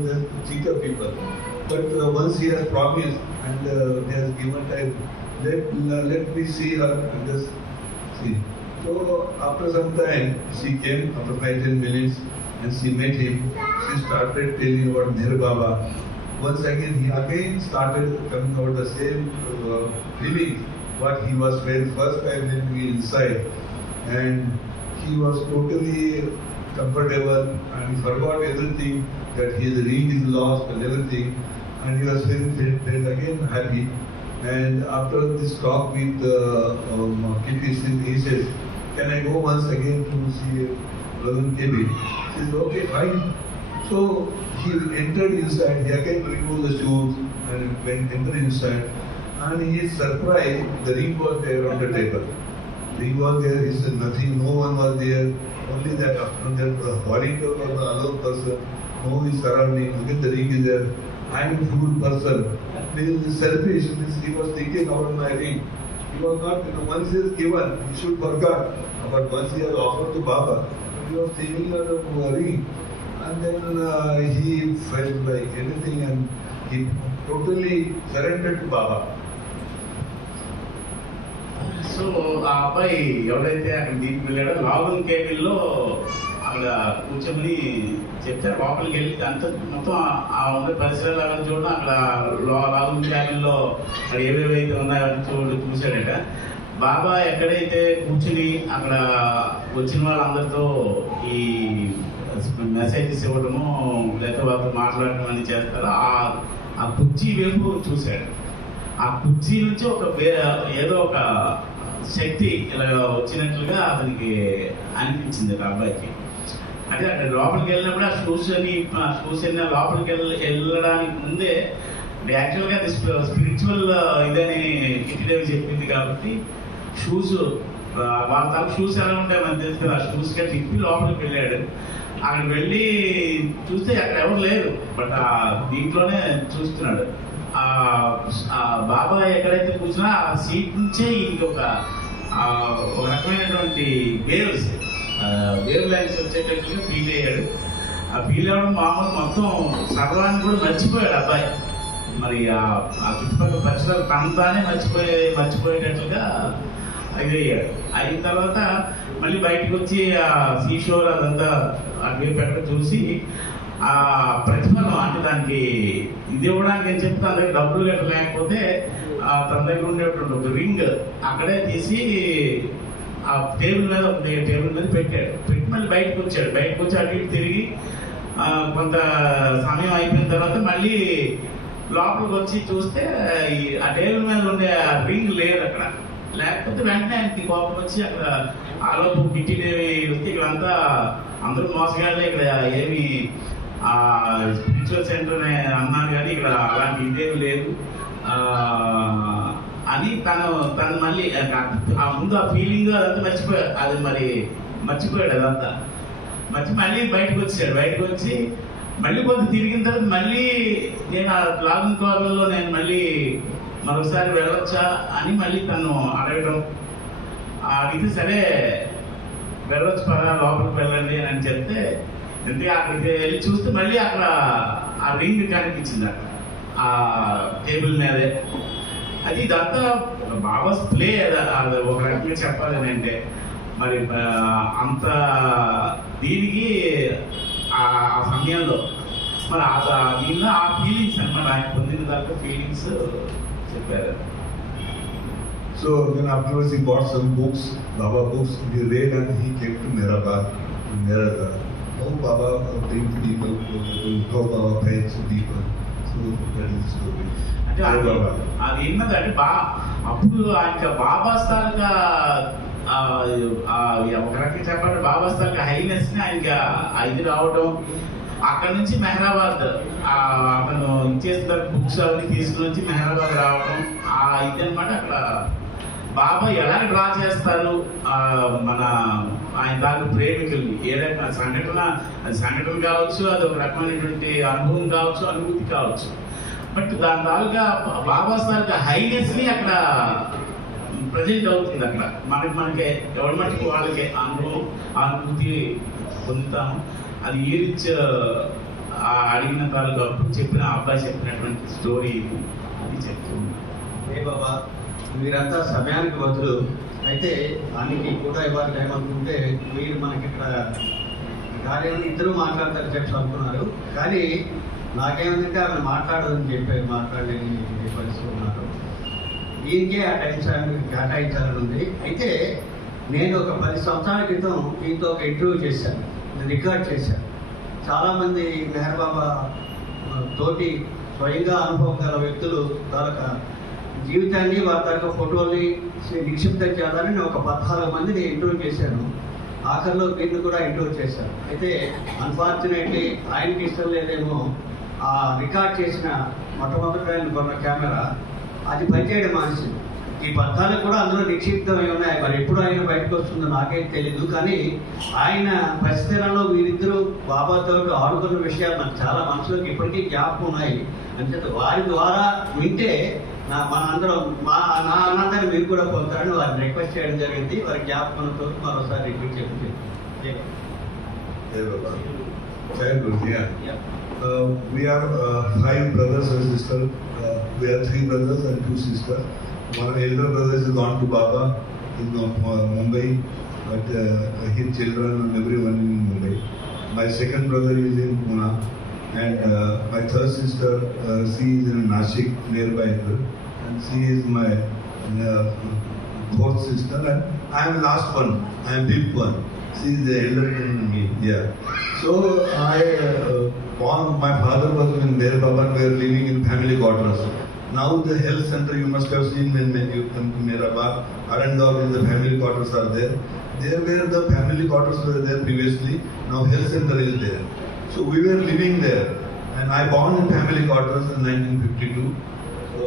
cheater people. But once he has promised and he has given time, let me see her and just see. So after some time, she came after 5-10 minutes and she met him. She started telling about Meher Baba. Once again, he again started coming out the same feelings what he was felt first time when we inside, and he was totally comfortable and he forgot everything, that his ring is lost and everything, and he was felt again happy. And after this talk with Kitty, he says, can I go once again to see Brother Kitty? She says, okay, fine. So he entered inside, he again removed the shoes and entered inside. And he is surprised, the ring was there on the table. Ring was there, he said nothing, no one was there. Only that after that the auditor or the other person, no one is surrounding, again the ring is there. I am a fool person. He is selfish, he was thinking about my ring. He was not, once he is given, he should forget. But once he has offered to Baba, he was thinking of the ring. And then he felt like anything and he totally surrendered to Baba. So ఆ అబ్బాయి ఎవరైతే అక్కడ దీనికి వెళ్ళాడో లాగున్ కేబిల్లో అక్కడ కూర్చొని చెప్తే లోపలికి వెళ్ళి అంతా మొత్తం ఆ ఉన్న పరిసరాలు అక్కడ చూడడం, అక్కడ లాగున్ క్యాబిన్లో అక్కడ ఏవేవైతే ఉన్నాయో అని చూశాడట. బాబా ఎక్కడైతే కూర్చుని అక్కడ వచ్చిన వాళ్ళందరితో ఈ మెసేజెస్ ఇవ్వడము లేకపోతే వాళ్ళతో మాట్లాడడం అని చేస్తారో ఆ కుర్చీ వైపు చూశాడు. ఆ కుర్చీ నుంచి ఏదో ఒక శక్తి ఇలా వచ్చినట్లుగా అతనికి అనిపించింది ఆ అబ్బాయికి. అంటే అక్కడ లోపలికి వెళ్ళినప్పుడు ఆ షూస్ లోపలికి వెళ్ళడానికి ముందే యాక్చువల్గా అది స్పిరిచువల్ ఇదని కిటిదేవి చెప్పింది కాబట్టి షూస్ వాళ్ళ తల షూస్ ఎలా ఉంటాయి మనకు తెలుసు కదా, ఆ షూస్ గా తిప్పి లోపలికి వెళ్ళాడు. అక్కడ వెళ్ళి చూస్తే అక్కడ ఎవరు లేరు, బట్ ఆ దీంట్లోనే చూస్తున్నాడు. ఆ బాబా ఎక్కడైతే కూర్చున్నా ఆ సీట్ నుంచే ఇంకొక రకమైనటువంటి వేవ్ లైన్స్ వచ్చేటట్టుగా ఫీల్ అయ్యాడు. ఆ ఫీల్ అవ్వడం మామూలు మొత్తం సర్వాన్ని కూడా మర్చిపోయాడు అబ్బాయి. మరి ఆ చుట్టుపక్కల పరిసరాలు తనతానే మర్చిపోయేటట్లుగా ఇదయ్యాడు. అయిన తర్వాత మళ్ళీ బయటకు వచ్చి ఆ సీషోర్ అదంతా అటువైపు ఎక్కడ చూసి ఆ ప్రతిఫలం అంటే దానికి ఇది ఇవ్వడానికి అని చెప్పి తన దగ్గర డబ్బులు గట్ట లేకపోతే తన దగ్గర ఉండేటువంటి ఒక రింగ్ అక్కడే తీసి ఆ టేబుల్ మీద పెట్టాడు. పెట్టి మళ్ళీ బయటకు వచ్చాడు. బయటకు వచ్చి అటు ఇటు తిరిగి కొంత సమయం అయిపోయిన తర్వాత మళ్ళీ లోపలికి వచ్చి చూస్తే ఆ టేబుల్ మీద ఉండే ఆ రింగ్ లేదు అక్కడ. లేకపోతే వెంటనే ఆయనకి కోపం వచ్చి అక్కడ ఆలోపు కిట్టిదేవి వస్తే ఇక్కడంతా అందరూ మోసగాళ్ళే, ఇక్కడ ఏమి స్పిరిచువల్ సెంటర్ అన్నారు కానీ ఇక్కడ అలాంటి ఇదేమి లేదు అని తను మళ్ళీ ఆ ముందు ఆ ఫీలింగ్ అదంతా మర్చిపోయాడు అదంతా మళ్ళీ బయటకు వచ్చాడు. బయటకు వచ్చి మళ్ళీ కొంత తిరిగిన తర్వాత మళ్ళీ నేను ఆ లాగున్ కార్లో నేను మళ్ళీ మరొకసారి వెళ్ళొచ్చా అని మళ్ళీ తను అడగడం. అడిగితే సరే వెళ్ళొచ్చు పదా లోపలికి వెళ్ళండి అని చెప్తే ఎందుకంటే అక్కడికి వెళ్ళి చూస్తే మళ్ళీ అక్కడ ఆ రింగ్ కనిపించింది అక్కడ ఆ టేబుల్ మీదే. అది ఇదంతా బాబాస్ ప్లే ఒక రకంగా చెప్పాలి అంటే మరి అంత దీనికి ఆ సమయంలో మరి దీనిలో ఆ ఫీలింగ్స్ అనమాట ఆయన పొందిన దాకా ఫీలింగ్స్ చెప్పారు. So then afterwards he bought some books, Baba books. He read and he came to Mehrabad. How Baba brings people, how Baba finds people. So that is the story. అంటే అది ఏంటంటే అప్పుడు ఆయన బాబా స్థాయిగా ఒక రకంగా చెప్పాలంటే బాబా స్థాయిగా హైనెస్ ని ఆయనకి ఇది రావడం, అక్కడ నుంచి మెహరాబాద్ అతను ఇచ్చేసిన బుక్స్ అవన్నీ తీసుకుని వచ్చి మెహరాబాద్ రావడం, ఇది అనమాట. అక్కడ బాబా ఎలా డ్రా చేస్తారు మన ఆయన దాని ప్రేమికుల్ని, ఏదైనా సంఘటన కావచ్చు, అది ఒక రకమైనటువంటి అనుభవం కావచ్చు, అనుభూతి కావచ్చు. బట్ దాని తాలూకా బాబా తాలూకా హైనెస్ ని అక్కడ ప్రజెంట్ అవుతుంది. అక్కడ మనకి ఎవరి మటుకు వాళ్ళకి అనుభవం అనుభూతి పొందుతాము. అది ఈ రిచ్ అడిగిన తాలూకా చెప్పిన అబ్బాయి చెప్పినటువంటి స్టోరీ అది చెప్తూ ఉన్నాను. ఏ బాబా మీరంతా సమయానికి బదులు అయితే దానికి కూడా ఇవాళ ఏమనుకుంటే మీరు మనకి ఇక్కడ కార్యం ఇద్దరు మాట్లాడతారు చెప్పి అనుకున్నారు, కానీ నాకేమంటే ఆమె మాట్లాడదని చెప్పారు, మాట్లాడలేని పరిస్థితి ఉన్నారు. దీనికే ఆ టైం కేటాయించాలని ఉంది. అయితే నేను ఒక 10 సంవత్సరాల క్రితం దీంతో ఒక ఇంటర్వ్యూ చేశాను, రికార్డ్ చేశాను. చాలామంది మెహర్ బాబా తోటి స్వయంగా అనుభవం గల వ్యక్తులు తాలూకా జీవితాన్ని వారి తాలూకా ఫోటోల్ని నిక్షిప్తం చేయాలని నేను ఒక 14 మందిని ఇంటర్వ్యూ చేశాను. ఆఖరిలో వీళ్ళు కూడా ఇంటర్వ్యూ చేశాను. అయితే అన్ఫార్చునేట్లీ ఆయనకి ఇష్టం లేదేమో ఆ రికార్డ్ చేసిన మొట్టమొదటి ఆయన కొన్న కెమెరా అది పనిచేయడం మానేసింది. ఈ 14 కూడా అందులో నిక్షిప్తమై ఉన్నాయి. మరి ఎప్పుడు ఆయన బయటకు వస్తుందో నాకేం తెలీదు, కానీ ఆయన పరిస్థితులలో వీరిద్దరూ బాబాతో ఆడుకున్న విషయాలు నాకు చాలా మనసులోకి ఇప్పటికీ జ్ఞాపకం ఉన్నాయి. అంటే వారి ద్వారా వింటే నా ఆనందాన్ని మీరు కూడా పొందుతారని వారిని రిక్వెస్ట్ చేయడం జరిగింది. వారి జ్ఞాపకంతో మరోసారి రిపీట్ చేయండి. We are 5 brothers and sisters. We are 3 brothers and 2 sisters. One elder brother is gone to Baba in Mumbai, but his children and everyone in Mumbai. My second brother is in Pune, and my third sister, she is in Nashik, nearby her, and she is my fourth sister, and I am last one. I am big one. She is the elder than me. Yeah. So my father was in Meher Baba, and we are living in family quarters. Now the health center you must have seen when you come to Meherabad, Arangaur, in the family quarters are there. There where the family quarters were there previously, now health center is there. So we were living there, and I born in family quarters in 1952. So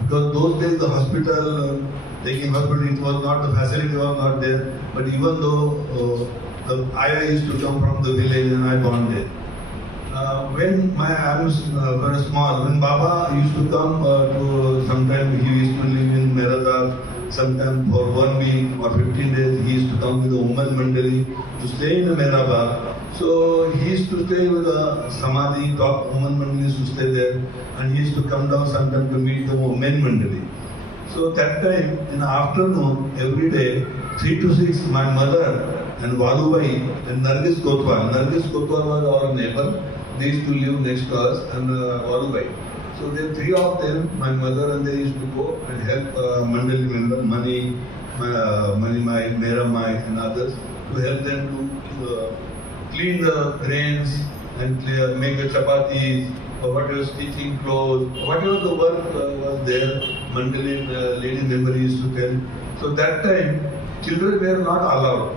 because those days the hospital, taking hospital, it was not, the facility was not there. But even though the ayah used to come from the village, and I born there. When I was very small, when Baba used to come to, sometime he used to live in Meradar, sometime for 1 week or 15 days, he used to come with the woman mandali to stay in Meradar. So he used to stay with the Samadhi, woman mandali used to stay there, and he used to come down sometime to meet the men mandali. So that time, in the afternoon, every day, 3 to 6, my mother and Valubai and Nargis Kotwal was our neighbor. They used to live next to us, and Valubai. So the 3 of them, my mother and they used to go and help Mandali member, Mani, Mera Mai and others, to help them to clean the grains and make the chapatis, or whatever, stitching clothes, whatever the work was there, Mandali lady member used to tell. So that time, children were not allowed.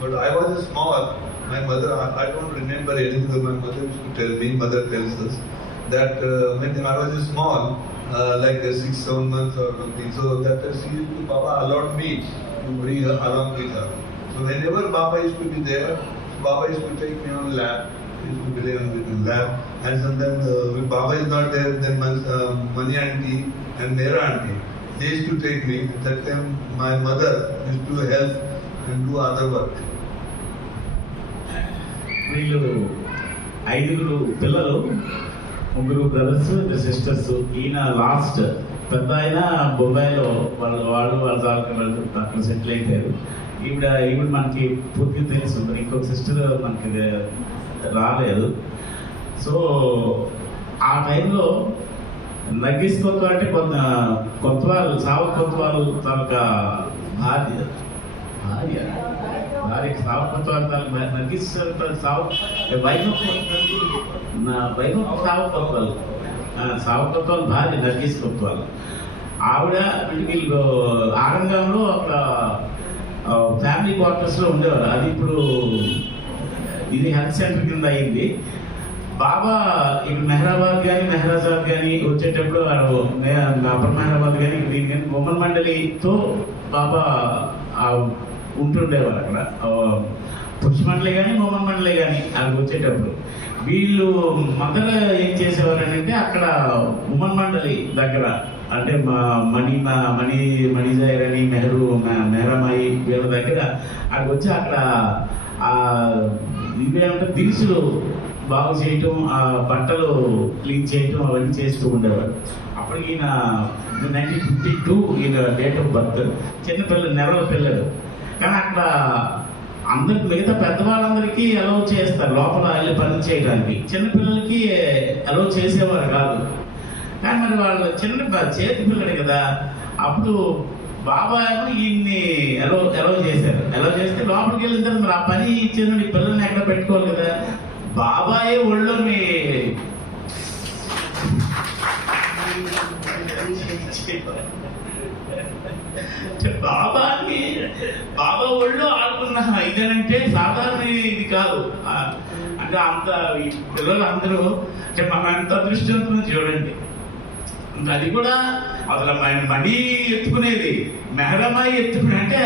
But I was small. My mother, I don't remember anything, but my mother used to tell me, mother tells us, that when I was small, like 6-7 months or something, so that she used to, Baba allowed me to bring her along with her. So whenever Baba used to be there, Baba used to take me on lap, he used to play on the lap, and sometimes when Baba is not there, then Mani auntie and Mera auntie, they used to take me. At that time, my mother used to help and do other work. వీళ్ళు 5 పిల్లలు, 3 brothers, 2 sisters. ఈయన last పెద్ద ఆయన బొంబాయిలో వాళ్ళ అక్కడ settle అయిపోయారు. ఈవిడ మనకి పూర్తిగా తెలుసు, ఇంకొక సిస్టర్ మనకి రాలేదు. సో ఆ టైంలో నగ్గీస్ కొత్త అంటే కొత్తవాళ్ళు సావత్ కొత్తవాళ్ళు తాలూకా భార్య సావత్ కొత్తవాళ్ళు తాలూకా నగ్గీస్ వైభవ్ సావత్ కొత్తవాళ్ళు సావకొత్వాల భార్య నర్గీస్ కొత్వాల్. ఆవిడ వీళ్ళు ఆరంగంలో అక్కడ ఫ్యామిలీ క్వార్టర్స్లో ఉండేవారు. అది ఇప్పుడు ఇది హెల్త్ సెంటర్ కింద అయింది. బాబా ఇక్కడ మెహరాబాద్ కానీ మెహరాజాద్ కానీ వచ్చేటప్పుడు అప్పర్ మెహరాబాద్ కానీ దీని కానీ ఉమ్మన్ మండలితో బాబా ఉంటుండేవారు అక్కడ. పురుష మండలి కానీ ఉమ్మన్ మండలి కానీ అక్కడికి వచ్చేటప్పుడు వీళ్ళు మదర్ ఏం చేసేవారు అంటే అక్కడ ఉమ్మన్ మండలి దగ్గర అంటే మణిజాయర్ అని మెహరమాయి వీళ్ళ దగ్గర అక్కడికి వచ్చి అక్కడ ఇవేమంటే దినుసులు బాగు చేయటం, ఆ బట్టలు క్లీన్ చేయటం అవన్నీ చేస్తూ ఉండేవారు. అప్పుడు ఈయన 1952 ఈయన డేట్ ఆఫ్ బర్త్. చిన్నపిల్లలు నెరల పిల్లలు. కానీ అక్కడ అందరికి మిగతా పెద్దవాళ్ళందరికీ అలౌ చేస్తారు లోపల వెళ్ళి పని చేయడానికి. చిన్నపిల్లలకి అలౌ చేసేవారు కాదు. కానీ మరి వాళ్ళు చేతి పిల్లడు కదా. అప్పుడు బాబా ఏమో ఈయన్ని అలౌ చేశారు. అలౌ చేస్తే లోపలికి వెళ్ళిన తర్వాత మరి ఆ పని ఇచ్చిన పిల్లల్ని ఎక్కడ పెట్టుకోవాలి కదా. బాబాయే ఒళ్ళో బాబా ఒళ్ళో ఆడుకున్న ఇదేనంటే సాధారణ ఇది కాదు. అంటే అంత పిల్లలు అందరూ అంటే మనం ఎంత అదృష్టవంతులు చూడండి. అది కూడా అసలు మణి ఎత్తుకునేది మెహరమాయి ఎత్తుకునే అంటే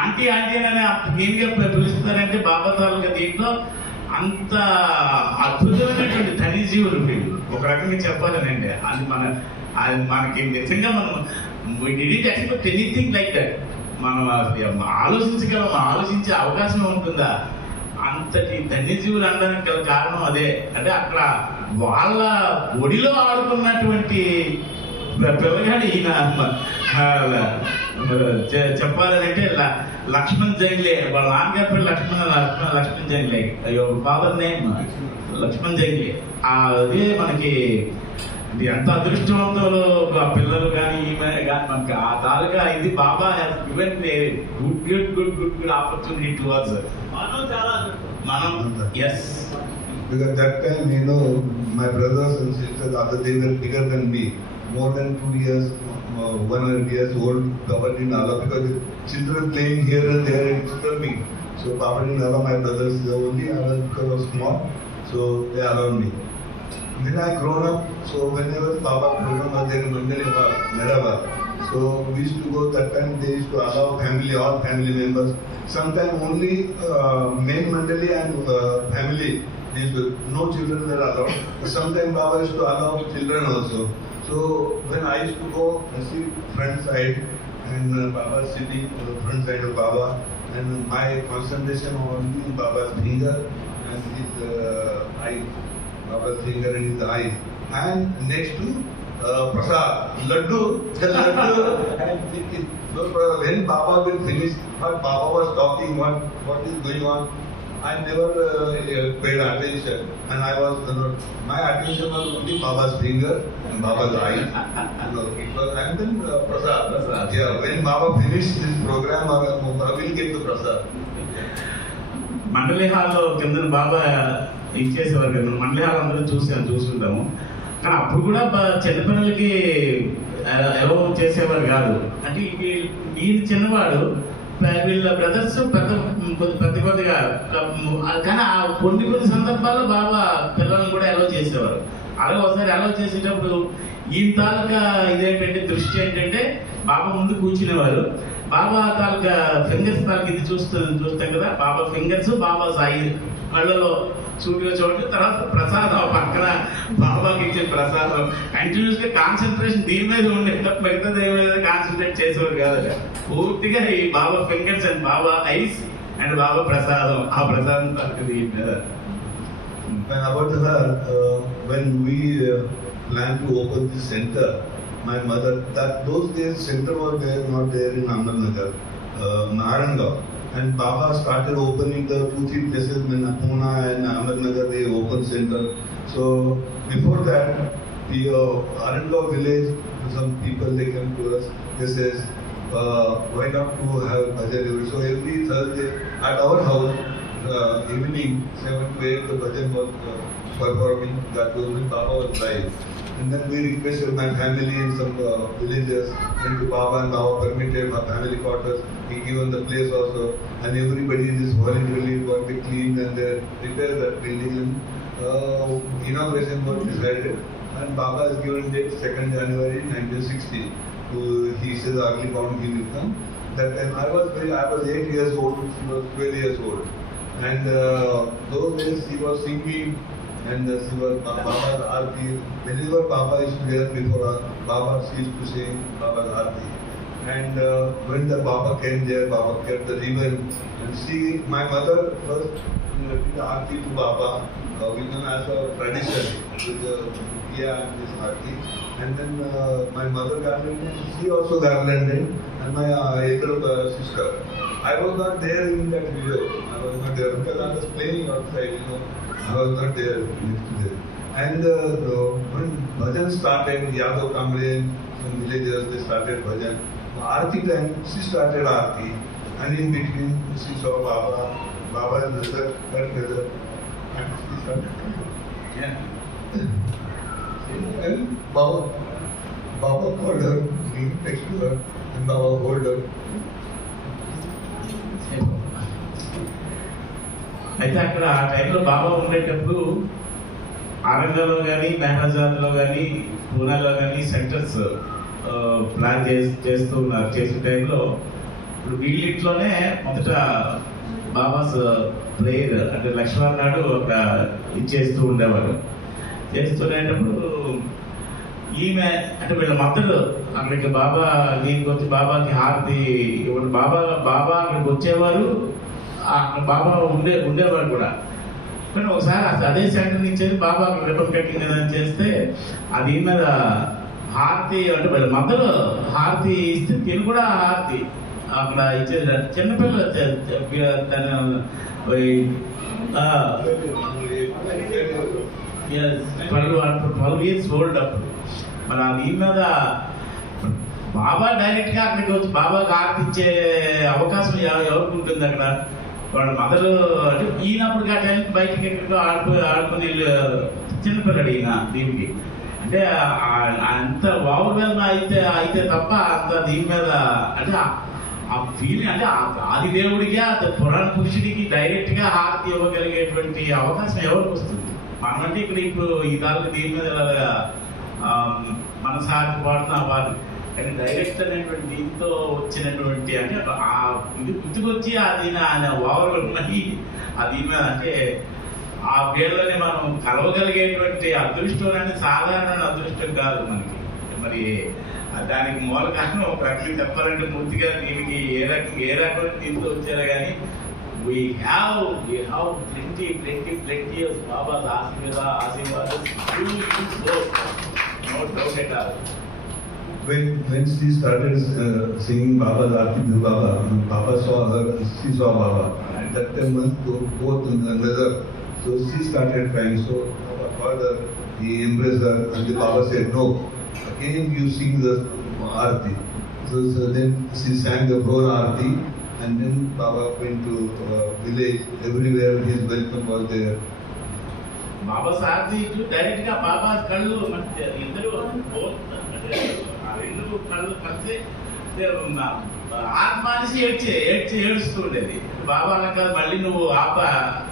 ఆంటీ ఆంటీ అని అంత మెయిన్గా పిలుస్తారంటే బాబా తాలూకా దీంట్లో అంత అద్భుతమైనటువంటి ధనిజీవులు వీళ్ళు. ఒక రకంగా చెప్పాలనండి అది మనకి నిజంగా మనం did expect anything like that. మనం ఆలోచించే అవకాశం ఉంటుందా? అంతటి ధన్యజీవులు అనడానికి గల కారణం అదే. అంటే అక్కడ వాళ్ళ ఒడిలో ఆడుకున్నటువంటి పిల్లగాడు ఈయన. చెప్పాలంటే లక్ష్మణ్ జంగ్లే. వాళ్ళ నాన్నగారి పేరు లక్ష్మణ్ జంగ్లే. Father name Laxman Jangle. అదే మనకి ఎంత అదృష్టవంతులు ఆ పిల్లలు కానీ ఈమె కానీ మనకి ఆ తాలూకా ఇది Baba has given good opportunity to us. మనం yes. Because that time, you know, my brothers and sisters, they were bigger than me, more than 2 years, 100 years old. Papa didn't allow, because the children playing here and there and disturbing. So Papa didn't allow my brothers. Only I was small, so they allowed me. Then I grown up, so whenever Papa program was there in Mehrabad, so we used to go. That time they used to allow family, all family members. Sometimes only main mandali and family. No children were allowed. Sometimes Baba used to allow children also. So when I used to go and see front side and Baba sitting on the front side of Baba, and my concentration on Baba's finger and his eyes. Baba's finger and his eyes. And next to Prasad, Laddu, the Laddu. When Baba will finish, what Baba was talking, what is going on, I never paid attention. And my attention was only Baba's finger and Baba's eyes. And then Prasad. Yeah, when Baba finished this program, we'll get to Prasad. మండలి హాల్లో కింద బాబా ఇచ్చేసేవారు కదా. మండలి hall అందరూ చూస్తుంటాము. కానీ అప్పుడు కూడా చిన్నపిల్లలకి ఎలా చేసేవారు కాదు. అంటే ఈయన చిన్నవాడు, వీళ్ళ బ్రదర్స్ కొద్దిగా కానీ ఆ కొన్ని సందర్భాల్లో బాబా పిల్లలను కూడా ఎలా చేసేవారు. అలాగే ఒకసారి ఎలా చేసేటప్పుడు ఈయన తాలూకా ఇదేంటంటే దృష్టి ఏంటంటే బాబా ముందు కూర్చునేవారు. బాబా తాలూకా ఫింగర్స్ తాలూకా ఇది చూస్తాం కదా. బాబా ఫింగర్స్, బాబా సాయి కళ్ళలో సూటిగా చూడండి. తర్వాత ప్రసాదం పక్కన బాబాకి ఇచ్చే ప్రసాదం కంటిన్యూస్ గా కాన్సన్ట్రేషన్ దీని మీద ఉండే తప్ప మిగతా దేని మీద కాన్సన్ట్రేట్ చేసేవారు కాదు. పూర్తిగా ఈ Baba fingers and Baba eyes and Baba ప్రసాదం, ఆ ప్రసాదం దీని మీద. About her, when we planned to open this center, my mother, those days center was there, not there in Ahmednagar, Naranga. And Baba started opening the 2-3 places in Pune and Ahmednagar, they opened center. So before that, the Aranggaon village, some people they came to us. They says, why not to have bhajan? So every Thursday at our house, evening 7 to 8, the bhajan was performing. That was when Baba was live. And then we requested my family and some villagers went to Baba, and Baba permitted my family quarters. He given the place also, and everybody is voluntarily got to clean and repair that building. And inauguration was decided, and Baba has given date 2nd January 1960. He says early bound he will come. That time I was 8 years old, she was 12 years old, and those days he was singing, and she was Baba's Aarti. Whenever Baba is there before Baba, she used to sing Baba's Aarti. And when the Baba came there, Baba kept the ribbon, and my mother first did Aarti to Baba, we know as a tradition with the Pia and this Aarti. And then my mother garlanded, she also garlanded, and my elder sister. I was not there in that video. I was not there because I was playing outside, I was not there. And when bhajan started, Yadav Kamble, some villagers, they started bhajan. Aarti time, she started Aarti. And in between, she saw Baba's brother, her brother, and she started. Yeah. And Baba called her, me next to her, and Baba hold her. అయితే అక్కడ ఆ టైంలో బాబా ఉండేటప్పుడు ఆరంగంలో కానీ మెహరాజాద్లో కానీ పూనాలో కానీ centres plan చేస్తూ ఉన్నారు. చేసే టైంలో ఇప్పుడు వీళ్ళింట్లోనే మొదట బాబాస్ ప్రేయర్ అంటే లక్ష్మణ్ నాడు అక్కడ ఇచ్చేస్తూ ఉండేవారు. చేస్తుండేటప్పుడు ఈమె అంటే వీళ్ళ మద్దతు అక్కడికి బాబా దీనికి వచ్చి బాబాకి హారతి ఇవ్వండి, బాబా అక్కడికి వచ్చేవారు, అక్కడ బాబా ఉండేవారు కూడా. కానీ ఒకసారి అదే సెంటర్ నుంచి బాబా రిబన్ కటింగ్ ఏదైనా చేస్తే అది మీద హారతి అంటే వీళ్ళ మద్దతు హారతి ఇస్తే తిని కూడా హారతి అక్కడ ఇచ్చేది. చిన్నపిల్లలు 12 years old అప్పుడు. మరి ఆ దీని మీద బాబా డైరెక్ట్గా అక్కడికి వచ్చి బాబాకి హారతి ఇచ్చే అవకాశం ఎవరికి ఉంటుంది అక్కడ? వాళ్ళ మదరు అంటే ఈయనప్పుడు ఆ టైంకి బయటకి ఎక్కడికో ఆడుకుని చిన్నపిల్లడు ఈయన దీనికి. అంటే అంత ఓవర్వెల్మ్ అయితే తప్ప అంత దీని మీద అంటే ఆ ఫీలింగ్ అంటే ఆది దేవుడికి పురాణ పురుషుడికి డైరెక్ట్గా హారతి ఇవ్వగలిగేటువంటి అవకాశం ఎవరికి వస్తుంది? మనమంటే ఇప్పుడు ఈ దానికి దీని మీద మన సాటి పాడుతున్న వాళ్ళు కానీ డైరెక్ట్ అనేటువంటి దీంతో వచ్చినటువంటి అంటే ఇది గుర్తుకొచ్చి అది ఆయన ఓవర్వెల్మ్ అది అంటే ఆ పేర్లని మనం కలవగలిగేటువంటి అదృష్టం అనేది సాధారణ అదృష్టం కాదు మనకి. మరి దానికి మూల కారణం ఒక రకంగా చెప్పాలంటే పూర్తిగా దీనికి ఏ రకమైన దీంతో వచ్చారో కానీ we have plenty of Baba's Ashirwad. No doubt at all. When she started singing Baba's Aarti to Baba saw her, she saw Baba. At that time, both in another. So she started crying. So Baba called her, he embraced her, and the Baba said, "No, again you sing the Aarti." So then she sang the whole Aarti, and then Baba went to village. Everywhere his welcome was there. Baba Sarathi direct గా బాబా కళ్ళు ఇద్దరు రెండు కళ్ళు కలిసి ఆత్మానిసి ఏడుస్తూ ఉండేది. బాబా అలా కాదు, మళ్ళీ నువ్వు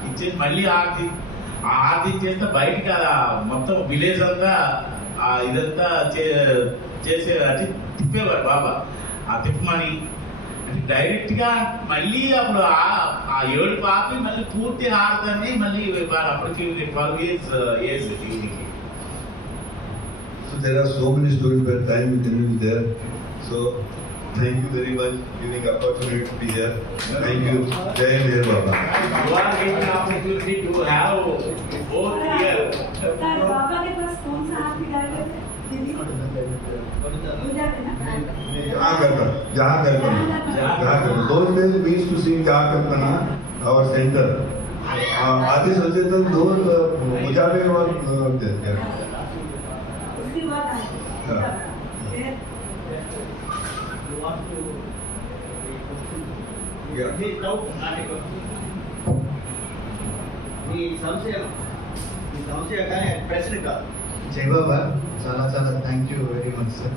ఇచ్చేసి మళ్ళీ ఆర్తి ఇచ్చేస్తే బయటికి మొత్తం విలేజ్ అంతా ఇదంతా చేసే అంటే తిప్పేవారు బాబా. ఆ తిప్పమని అంటే డైరెక్ట్ గా మళ్ళీ అప్పుడు ఆ ఏడు పాపి మళ్ళీ పూర్తి హారతాన్ని మళ్ళీ అప్పటికి 12 years ఏజ్ దీనికి. So there are so many stories, but time is there. So thank you very much for giving opportunity to be here. Thank you. Jai Meer Baba. You are given opportunity to have both here. Sir Baba के पास कौन सा हाथी गाए थे दीदी? पूजा में ना जहाँ करना. Those days we used to sing Jहाँ Karpana, our center. आदि सचेतन those पूजा में और उसके बाद ఈ సంశయం కానీ ప్రశ్న కాదు. జై బాబా, చాలా చాలా thank you very much sir.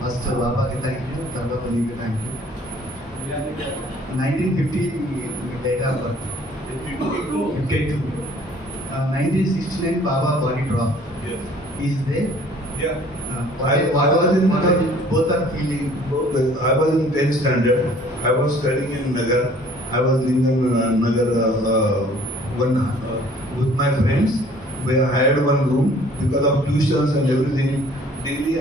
First బాబాకి థ్యాంక్ యూ, తర్వాత మీకు thank you. 1950 date of birth 52. 1969 Baba body drop is they. Yeah. What both are feeling? I was in 10th standard. I was studying in Nagar. I was living in Nagar with my friends. We hired one room because of tuitions and everything. Daily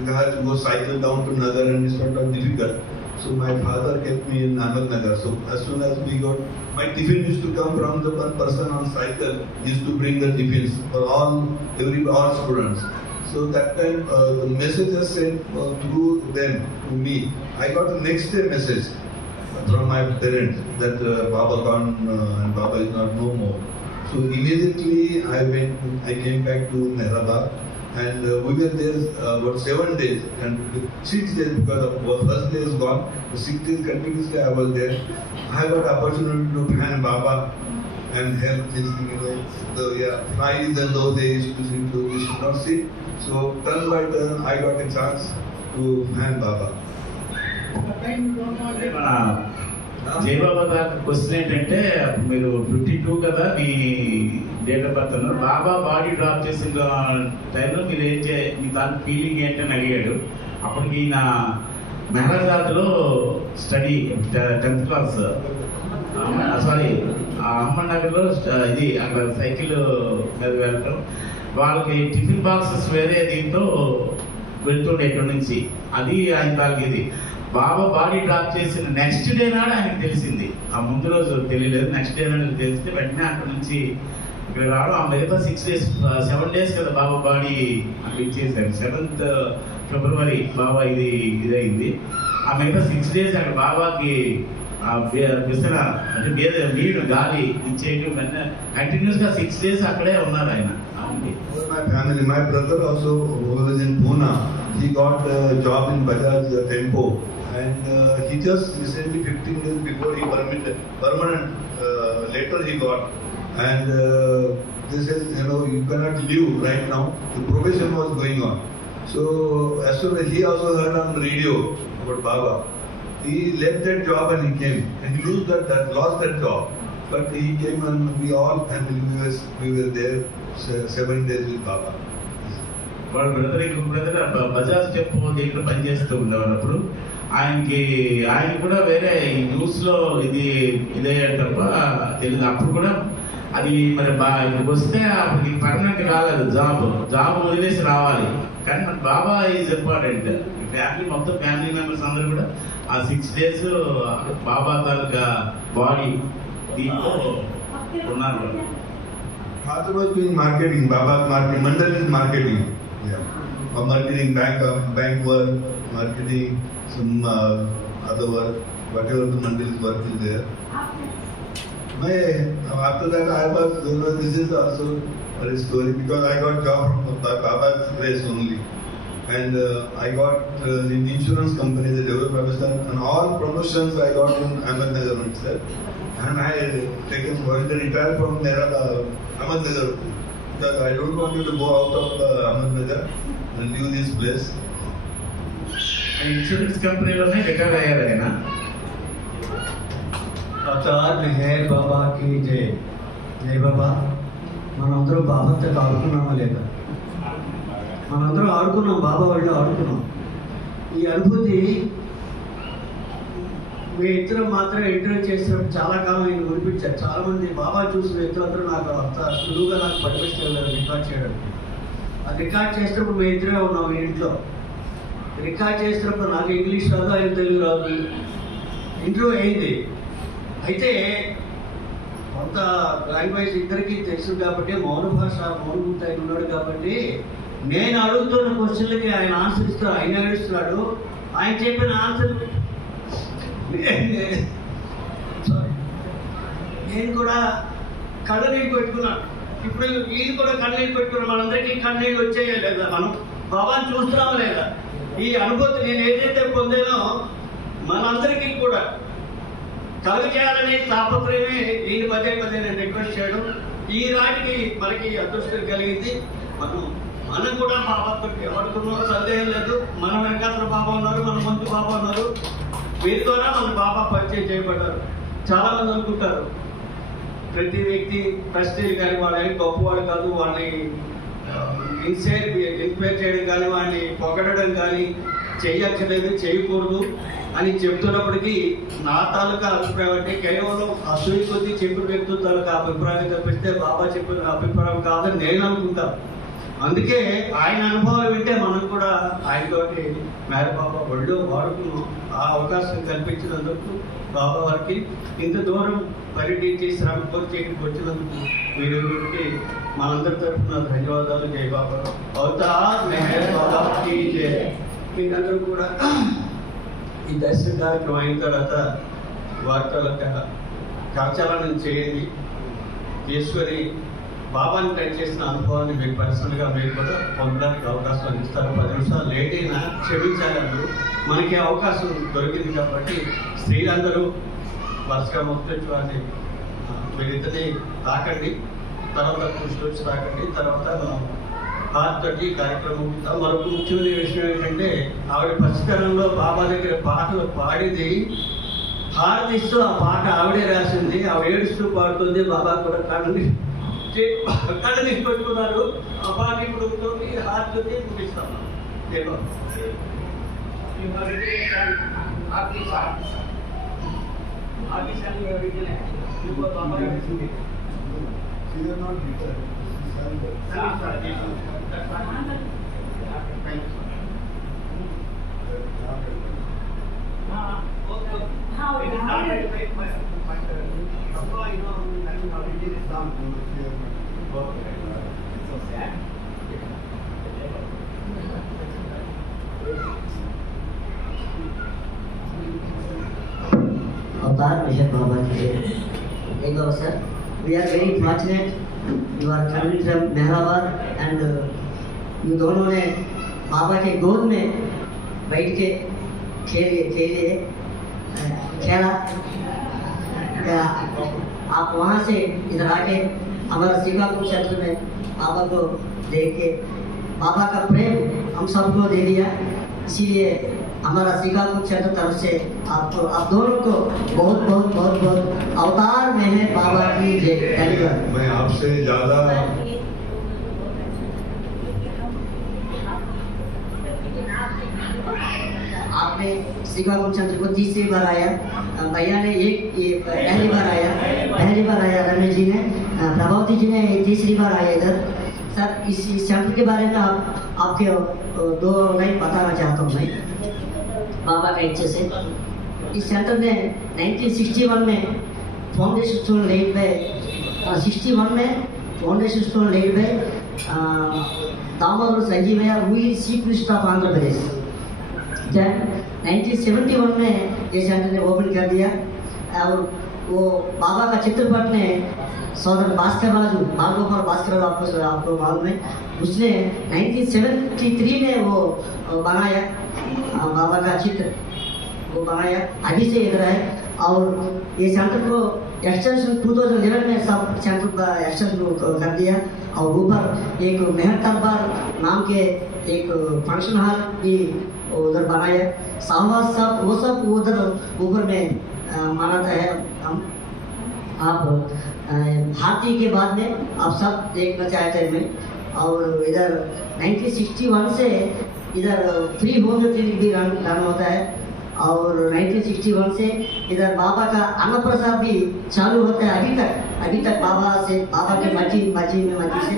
we had to go cycle down to Nagar and it's sort of difficult. So my father kept me in Ahmednagar. So as soon as we got, my tiffin used to come from the one person on cycle used to bring the tiffins for all students. So that time the messages sent through them to me. I got the next day message from my parents that Baba gone and Baba is not no more. So immediately I came back to Mehrabad and we were there about 7 days and 6 days because of first day is gone. The 6 days continuously I was there. I got opportunity to find Baba and help this thing, the flies and those days we should not sit. So turn by turn I got a chance to find Baba. జై బాబా గారి question ఏంటంటే మీరు 52 కదా మీ date of birth అన్నారు. బాబా body drop చేసిన టైంలో మీరు మీ దాని ఫీలింగ్ ఏంటని అడిగాడు. అప్పటికి ఈయన మెహరాబాద్లో స్టడీ 10th క్లాస్, సారీ అహ్మద్నగర్లో ఇది అక్కడ సైకిల్ మీద వెళ్ళటం, వాళ్ళకి టిఫిన్ బాక్సెస్ వేరే దీంతో వెళ్తుండే ఇక్కడి నుంచి. అది ఆయన వాళ్ళకి ఇది బాబా బాడీ డ్రాప్ చేసిన నెక్స్ట్ డే నాడు ఆయనకు తెలిసింది. ఆ ముందు రోజు తెలియలేదు, నెక్స్ట్ డే నాడు తెలిస్తే వెంటనే అక్కడ నుంచి ఇక్కడ రావడం. ఆ మిగతా 7 days కదా బాబా బాడీ అక్కడ ఇచ్చేసారు. 7th ఫిబ్రవరి బాబా ఇదైంది. ఆ మిగతా 6 days అక్కడ బాబాకి విసన అంటే నీడు గాలి ఇచ్చేయడం కంటిన్యూస్ గా 6 days అక్కడే ఉన్నారు ఆయన. My family, my brother also who was in Pune, he got a job in Bajaj Tempo and he just recently 15 days before he permanent later he got and they said you cannot leave right now, the probation was going on. So as soon as he also heard on radio about Baba, he left that job and he came and he lost that job, but he came and we were there 7 days with Baba. వాళ్ళ brother ఇంకొక brother Bajaj tempo దగ్గర పనిచేస్తూ ఉండేవారు. అప్పుడు ఆయన కూడా వేరే news లో ఇదే తప్ప తెలియదు. అప్పుడు కూడా అది మరి వస్తే అప్పుడు పర్మనెంట్ కాలేదు, జాబ్ వదిలేసి రావాలి. కానీ మన బాబా ఈజ్ ఇంపార్టెంట్. ఫ్యామిలీ మొత్తం ఫ్యామిలీ మెంబర్స్ అందరూ కూడా ఆ 6 days బాబా తాలూకా బాడీ దీంతో ఉన్నారు. Father was doing marketing, Baba's marketing, Mandal is marketing. Yeah. Marketing, bank work, marketing, some other work, whatever the Mandal work is there. After that I was, this is also a story because I got job from Baba's place only. And I got in insurance company, the development profession, and all promotions I got in Ahmednagar itself. And I retired from Ahmednagar because I don't want you to go out of Ahmednagar and leave this place. Insurance కంపెనీలోనే retire అయ్యారు ఆయన. Avatar Meher బాబాకి జై. జై బాబా. మనందరం బాబాతో ఆడుకున్నామా లేదా? మనందరం ఆడుకున్నాం, బాబా వాళ్ళు ఆడుకున్నాం. ఈ అనుభూతి మీ ఇద్దరం మాత్రం ఇంటర్వ్యూ చేసినప్పుడు చాలా కాలం ఆయన వినిపించారు. చాలా మంది బాబా చూసిన వ్యక్తులందరూ నాకు అంత సులువుగా నాకు పర్మిషన్ రికార్డ్ చేయడానికి. అది రికార్డ్ చేసినప్పుడు మేము ఇద్దరే ఉన్నాం మీ ఇంట్లో. రికార్డ్ చేసినప్పుడు నాకు ఇంగ్లీష్ రాదు, ఆయన తెలుగు రాదు. ఇంటర్వ్యూ అయింది. అయితే కొంత లాంగ్వేజ్ ఇద్దరికి తెలుసు కాబట్టి మౌన భాష మౌనభూతి ఆయన ఉన్నాడు కాబట్టి నేను అడుగుతున్న క్వశ్చన్లకి ఆయన ఆన్సర్ ఇస్తాడు. ఆయన ఏడుస్తున్నాడు. ఆయన చెప్పిన ఆన్సర్ నేను కూడా కళ్ళనీళ్ళు పెట్టుకున్నాను. ఇప్పుడు వీళ్ళు కూడా కళ్ళనీళ్ళు పెట్టుకున్నాను. మనందరికీ కళ్ళనీళ్ళు వచ్చాయా లేదా? మనం బాబాని చూస్తున్నామా లేదా? ఈ అనుభూతి నేను ఏదైతే పొందానో మనందరికీ కూడా కలుగు చేయాలనే తాపత్రయమే దీన్ని పదే నేను రిక్వెస్ట్ చేయడం. ఈ రాటికి మనకి అదృష్టం కలిగింది. మనం మనం కూడా బాబాతో ఎవరుకున్నారో సందేహం లేదు. మన వెనకాతల బాబా ఉన్నారు, మన ముందు బాబా ఉన్నారు. వీరి ద్వారా మన బాబా పరిచయం చేయబడ్డారు. చాలా మంది అనుకుంటారు ప్రతి వ్యక్తి ప్రెస్టేజ్ కానీ వాళ్ళని గొప్పవాడు కాదు, వాళ్ళని ఇన్స్పైర్ చేయడం కానీ వాడిని పొగడడం కానీ చేయక్కర్లేదు, చేయకూడదు అని చెప్తున్నప్పటికీ నా తాలూకా అభిప్రాయం అంటే కేవలం అసూయ కొద్దీ చెప్పిన వ్యక్తుల తాలూకా అభిప్రాయం తప్పిస్తే బాబా చెప్పిన అభిప్రాయం కాదని నేను అనుకుంటాను. అందుకే ఆయన అనుభవాలు వింటే మనం కూడా ఆయనతోటి మేర బాబా ఒళ్ళు వాడుకున్నాం. ఆ అవకాశం కల్పించినందుకు బాబా వారికి ఇంత దూరం పర్యటించి శ్రమ వచ్చి వచ్చినందుకు వీరికి మనందరి తరఫున ధన్యవాదాలు. జై బాబా. అవతార్ మెహర్ బాబా కీ జై. మీరందరూ కూడా ఈ దర్శన కార్యక్రమం అయిన తర్వాత వార్తల కరచాలనం చేయండి. ఈశ్వరి బాబాని టచ్ చేసిన అనుభవాన్ని మీరు పర్సనల్గా మీరు కూడా పొందడానికి అవకాశం అందిస్తారు. 10 నిమిషాలు లేట్ అయినా క్షమించాలి. మనకి అవకాశం దొరికింది కాబట్టి స్త్రీలందరూ వరుసగా మొదటి మీరిద్దరిని తాకండి, తర్వాత పుష్పొచ్చి తాకండి, తర్వాత మనం హారతోటి కార్యక్రమం ఉంటాం. మరొక ముఖ్యమైన విషయం ఏంటంటే ఆవిడ పసితనంలో బాబా దగ్గర పాటలు పాడింది, హారతిస్తూ ఆ పాట ఆవిడే రాసింది. ఆవిడ ఏడుస్తూ పాడుతుంది. బాబా కూడా కళ్ళని పెట్టుకున్నారు. ఆ పాట ఇప్పుడు హారతి ముగిస్తాం. अवतार मेहर बाबा की जय. एक बार sir, we are very fortunate. You are coming from Meherabad and you दोनों ने बाबा के गोद में बैठ के खेला. आप वहाँ से इधर आके हमारा सीकापुर क्षेत्र में बाबा को देख के बाबा का प्रेम हम सबको दे दिया. इसीलिए हमारा सीकापुर क्षेत्र तरफ से आपको आप दोनों को बहुत बहुत बहुत बहुत अवतार में है बाबा की जय. धन्यवाद. मैं आपसे ज्यादा आपने सीकापुर क्षेत्र को 30 बार आया. भैया ने पहली बार आया रमेश जी ने, प्रभावती जी ने 3री बार आया इधर. सर इस क्षेत्र के बारे में आपके 2 लाइन बताना चाहता हूँ मैं बाबा का इच्छा से. इस सेंटर ने 1961 में फाउंडेशन स्टोन लेड बाय 61 में foundation stone laid by Damodar Sanjivayya रूई chief minister of Andhra Pradesh. 1971 में ये सेंटर ने ओपन कर दिया. और वो बाबा का चित्रपट ने सौदर भास्कर बाजू बालगोपाल भास्कर आपको मालूम है, उसने 1973 में वो बनाया बाबा का चित्र वो बनाया. अभी से इधर है. और ये सेंटर को एक्सटेंशन 2011 में सब सेंटर का एक्सटेंशन कर दिया. और ऊपर एक मेहर दरबार नाम के एक फंक्शन हॉल भी उधर बनाया. साहबाज सब वो सब उधर ऊपर में मनाता है. हम आप हाथी के बाद में आप सब देखना चाहते हैं मैं. और इधर 1961 से इधर फ्री होम क्लिनिक भी रन होता है. और 1961 से इधर बाबा का अन्नप्रसाद भी चालू होता है. अभी तक बाबा के मस्जिद से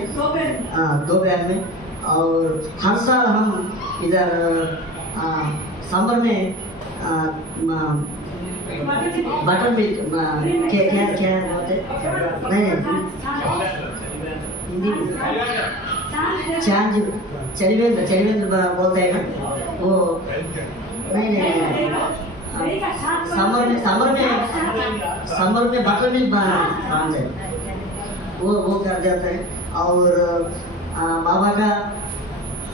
2 बैग में. और हर साल हम इधर समर में बटर मिल्क क्या होते नहीं हिंदी चलिवेंद्र बोलते हैं ना वो. नहीं समर में बटर मिल्क बांधते वो कर देते हैं. और बाबा का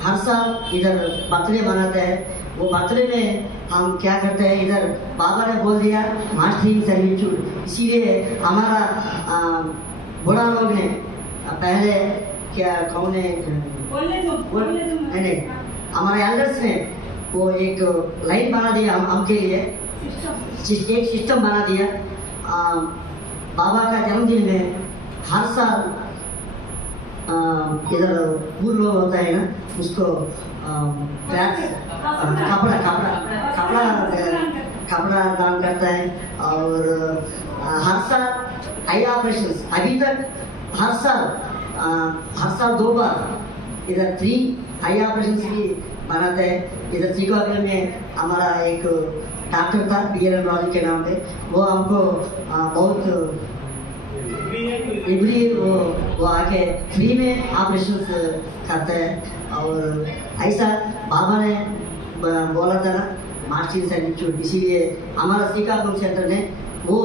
हर साल इधर बर्थडे मनाते हैं. वो बर्थडे में हम क्या करते हैं, इधर बाबा ने बोल दिया मास्टरिंग सर्विट्यूड. इसीलिए हमारा बड़ा लोग ने पहले क्या कौन है बोलने दो नहीं नहीं, हमारे एल्डर्स ने वो एक लाइन बना दिया हमके लिए, एक सिस्टम बना दिया। बाबा का जन्मदिन में हर साल इधर पूर्व लोग होता है ना, उसको कपड़ा दान करता है। और हर साल आई ऑपरेशन, अभी तक हर साल 2 बार इधर 3 आई ऑपरेशन भी बनाते हैं। इधर श्रीकाकुलम में हमारा एक डॉक्टर था BLN राजू के नाम पे, वो हमको बहुत एवरी वो आके फ्री में ऑपरेशन करते हैं। और ऐसा बाबा ने बोला था ना मार्चिंग इंस्टीट्यूट, इसीलिए हमारा श्रीकाकुलम सेंटर ने वो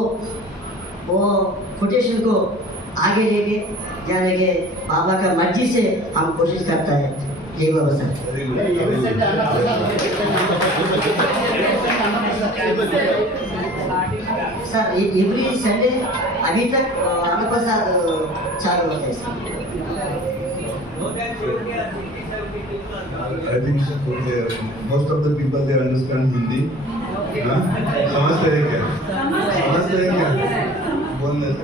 कोटेशन को आगे लेके जाने के बाबा का मर्जी से हम कोशिश करता है। ये बाबा सर सर एवरी संडे अभी तक अन्नप्रसाद चालू होता है sir. I think most of the people they understand Hindi. समझते हैं क्या? समझते हैं क्या? बोलने से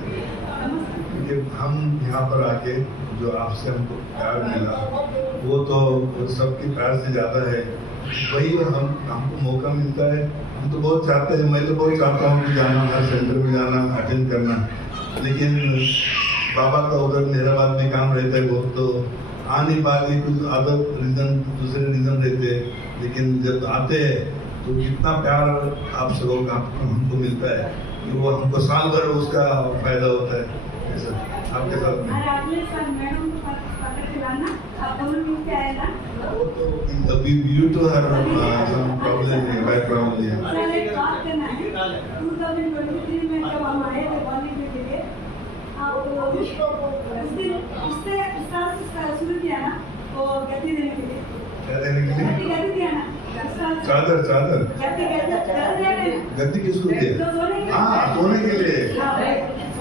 हम यहाँ पर आके जो आपसे हमको प्यार मिला वो तो सबके प्यार से ज़्यादा है। वही हमको मौका मिलता है, हम तो बहुत चाहते हैं, मैं तो बहुत चाहता हूँ कि जाना, हर सेंटर में जाना, अटेंड करना, लेकिन बाबा का उधर हैदराबाद में काम रहता है, वो तो आ नहीं पाते, कुछ अदर रीज़न, दूसरे रीज़न रहते हैं। लेकिन जब आते हैं तो इतना प्यार आप सब लोग हमको मिलता है कि वो हमको साल भर उसका फायदा होता है। ऐसा आपके साथ में अभी यू टू हर सम प्रॉब्लम है, बैक प्रॉब्लम है। क्या देने के लिए? चादर चादर गद्दी किसको दिया? हाँ, सोने के लिए।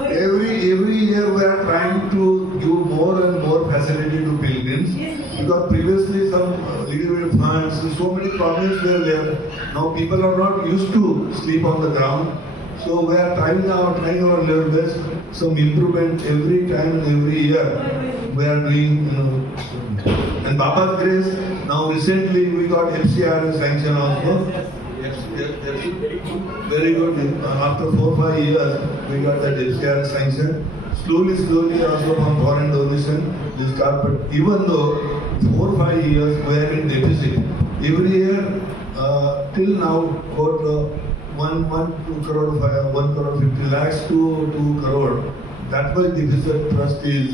Every year we are trying to give more and more facility to pilgrims, because previously some little bit funds, so many problems were there. Now people are not used to sleep on the ground, so we are trying our level best. Some improvement every time and every year we are doing. And Baba's grace, now recently we got FCR sanction also. Very good. After 4-5 years, we got that FCR sanction. Slowly also from foreign donation we start. But even though 4-5 years we are in deficit, every year till now about 1 crore 50 lakhs to 2 crore. That much deficit trust is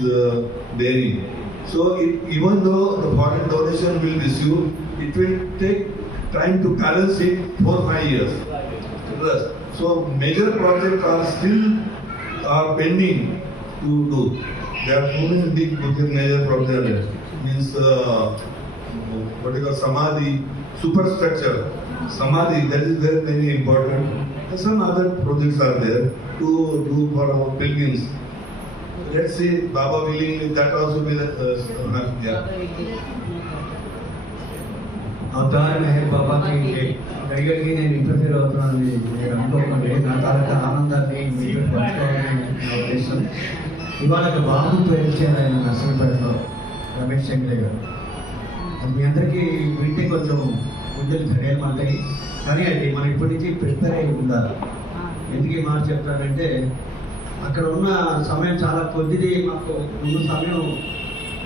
bearing. So even though the foreign donation will receive, it will take time to balance it 4-5 years. So major projects are still pending to do. There are so many big major projects. Means what you call Samadhi, superstructure. Samadhi, that is very very important. And some other projects are there to do for our pilgrims. Let's see, Baba willing, that also will అవతార మెహర్ బాబా గడిగడికి నేను interfere అవుతున్నానని మీరు అనుకోకండి. నా తాలూకా ఆనందాన్ని మీరు పంచుకోవాలని నా ఉద్దేశం. ఇవాళ బాబుతో ఇచ్చారు ఆయన నర్సంపేటలో రమేష్ శంకర్ గారు. మీ అందరికీ వింటే కొంచెం గుండెలు ధైర్యమంటాయి, కానీ అది మనం ఇప్పటి నుంచి ప్రిపేర్ అయి ఉండాలి. ఎందుకు ఈ మాట చెప్తానంటే అక్కడ ఉన్న సమయం చాలా కొద్దిది, మాకు ఉన్న సమయం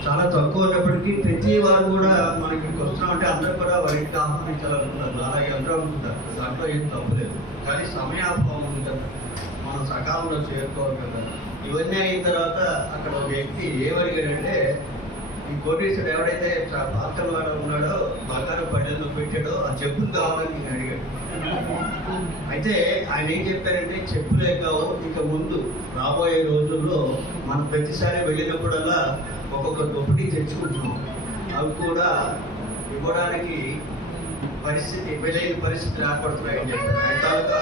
చాలా తక్కువ ఉన్నప్పటికీ ప్రతి వారు కూడా మనకి ఇక్కడికి వస్తున్నామంటే అందరూ కూడా వారికి ఆహ్వానించాలనుకుంటారు, అలాగే అందరూ అనుకుంటారు, దాంట్లో ఏం తప్పులేదు. కానీ సమయాభావం ఉంది కదా, మనం సకాలంలో చేరుకోవాలి కదా. ఇవన్నీ అయిన తర్వాత అక్కడ ఒక వ్యక్తి ఏమడిగాడంటే, ఈ కోటీశ్వరుడు ఎవడైతే పాత్ర వాడు ఉన్నాడో బంగారు పళ్ళెల్లో పెట్టాడో ఆ చెప్పులు కావాలని నేను అడిగాడు. అయితే ఆయన ఏం చెప్పారంటే, చెప్పులే కావు, ఇక ముందు రాబోయే రోజుల్లో మనం ప్రతిసారి వెళ్ళినప్పుడల్లా ఒక్కొక్క దొప్పటి తెచ్చుకుంటున్నాం, అవి కూడా ఇవ్వడానికి పరిస్థితి వెళ్ళైన పరిస్థితులు ఏర్పడుతున్నాయని చెప్పారు. ఆయన తాలూకా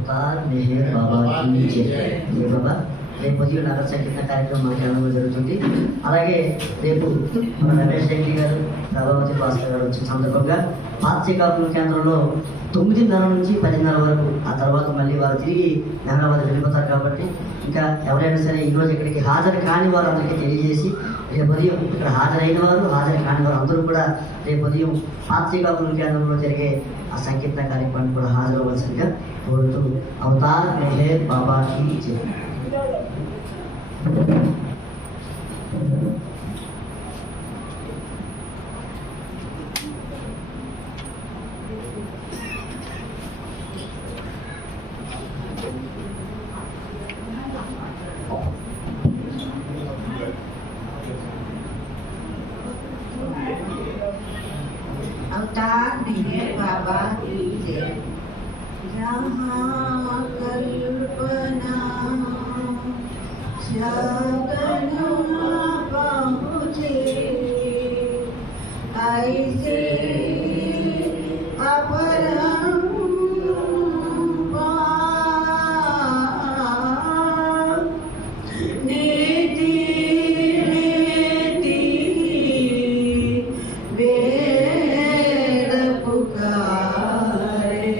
అవతార్ మెహర్ బాబా की जय బాబా. రేపు ఉదయం నగర సంకీర్తన కార్యక్రమం మనకి అనుభవం జరుగుతుంది. అలాగే రేపు మన రమేష్ రెడ్డి గారు, ప్రభావతి భాస్కర్ గారు వచ్చిన సందర్భంగా పాత్రికాపుల కేంద్రంలో 9:30 నుంచి 10:30 వరకు, ఆ తర్వాత మళ్ళీ వారు తిరిగి హైదరాబాద్ వెళ్ళిపోతారు. కాబట్టి ఇంకా ఎవరైనా సరే ఈరోజు ఇక్కడికి హాజరు కాని వారు అందరికీ తెలియజేసి, రేపు ఉదయం ఇక్కడ హాజరైన వారు, హాజరు కాని వారు అందరూ కూడా రేపు ఉదయం పాత్రికాపుల కేంద్రంలో జరిగే ఆ సంకీర్తన కార్యక్రమానికి కూడా హాజరవ్వాల్సిందిగా కోరుతూ అవతార్ మెహర్ బాబా की जय. अवतार मेहर बाबा की जय. जहाँ कल्पना सपना पहुँचे ऐसे अपरम नीति नीति वेद पुकारे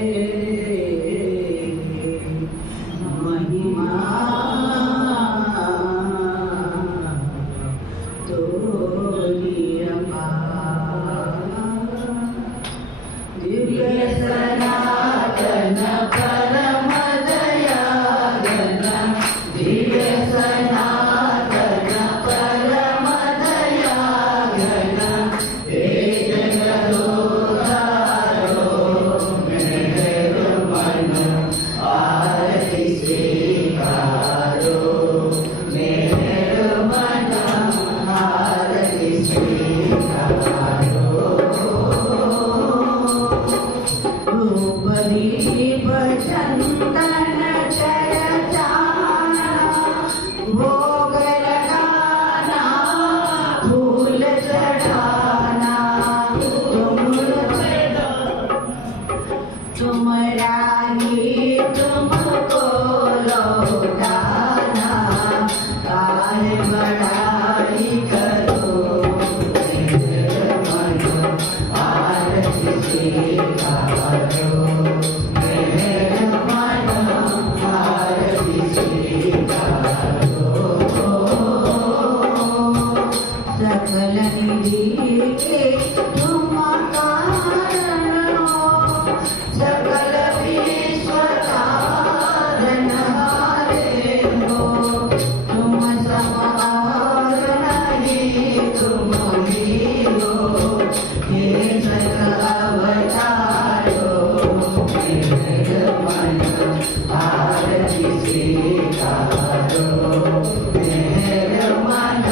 महिमा दिव्य सनातन परम दयागन, दिव्य सनातन परम दयागन, वेद गरोधारो मेहर मन आरती स्वीकारो, मेहर मन आरती स्वीकारो. रूप दीप चंदन चरचाना, भोग लगाना फूल चढ़ाना, तुम राही तुमको लौटाना, काल बढ़ाई करो मेहर मन आरती स्वीकारो, मेहर मन आरती स्वीकारो. सकल निधि के तुम कारण हो, सकल विश्व तारनहारे हो, तुम सम और नहीं तुम ही हो, हे सकल अवतारो मेहर मन आरती स्वीकारो, मेहर मन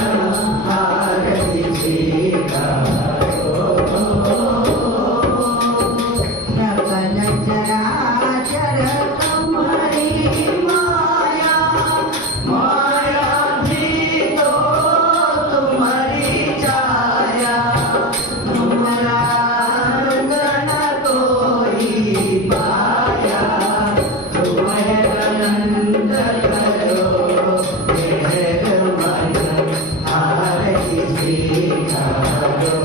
आरती स्वीकारो. सकल चराचर तुम्हारी माया, माया भी तो तुम्हारी छाया, तुम्हारा गण कोई पाया, तुम्हारे आनंद करो मेहर मन आरती स्वीकारो,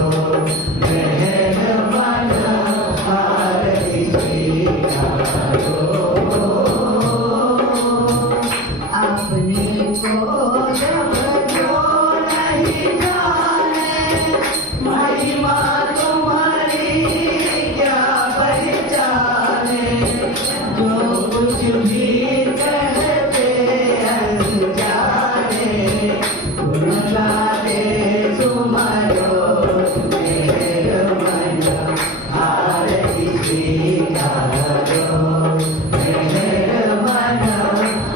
मेहर मन आरती स्वीकारो. अपने को जब जो नहीं जाने, महिमा तुम्हारी क्या पहचाने, जो कुछ भी कहते अनजाने, गुण गाते सुमरो मेहर मन आरती स्वीकारो, मेहर मन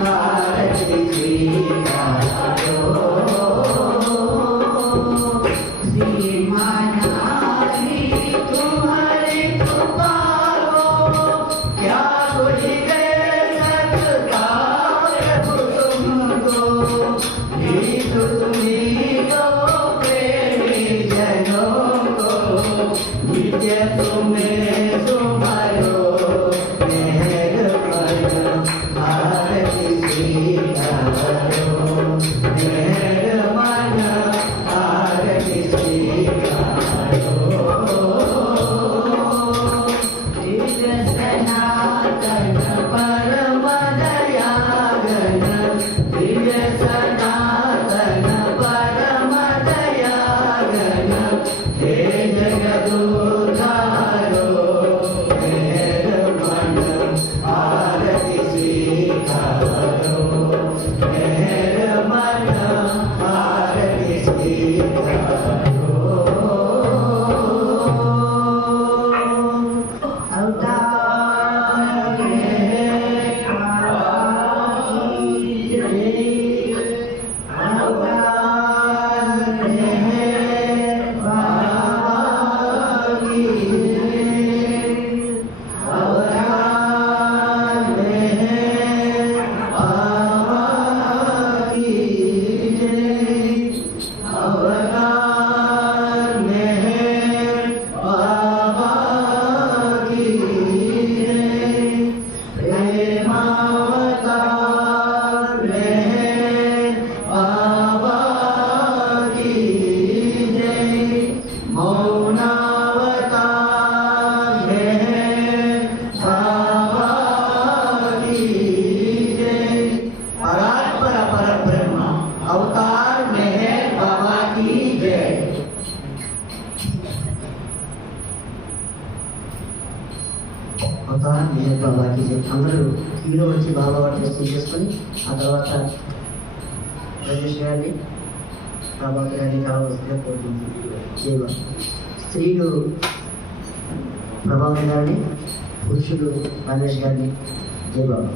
आरती स्वीकारो. सीमा नारी तुम्हारी कृपा हो, क्या कुछ दे सकता प्रभु तुमको, भीख तुम्हीं दो प्रेमी जनों को, नित्य तुम्हें सुमरो मेहर मन అవతార్ మెహర్ బాబాకి జై. అందరూ టీవీలో వచ్చి బాబా టెస్టింగ్ చేసుకొని ఆ తర్వాత రజేష్ గారిని ప్రభాకర్ గారిని కావాల్సిందిగా కోరుతుంది. జై బాబా. స్త్రీలు ప్రభాకర్ గారిని, పురుషులు రమేష్ గారిని. జై బాబా.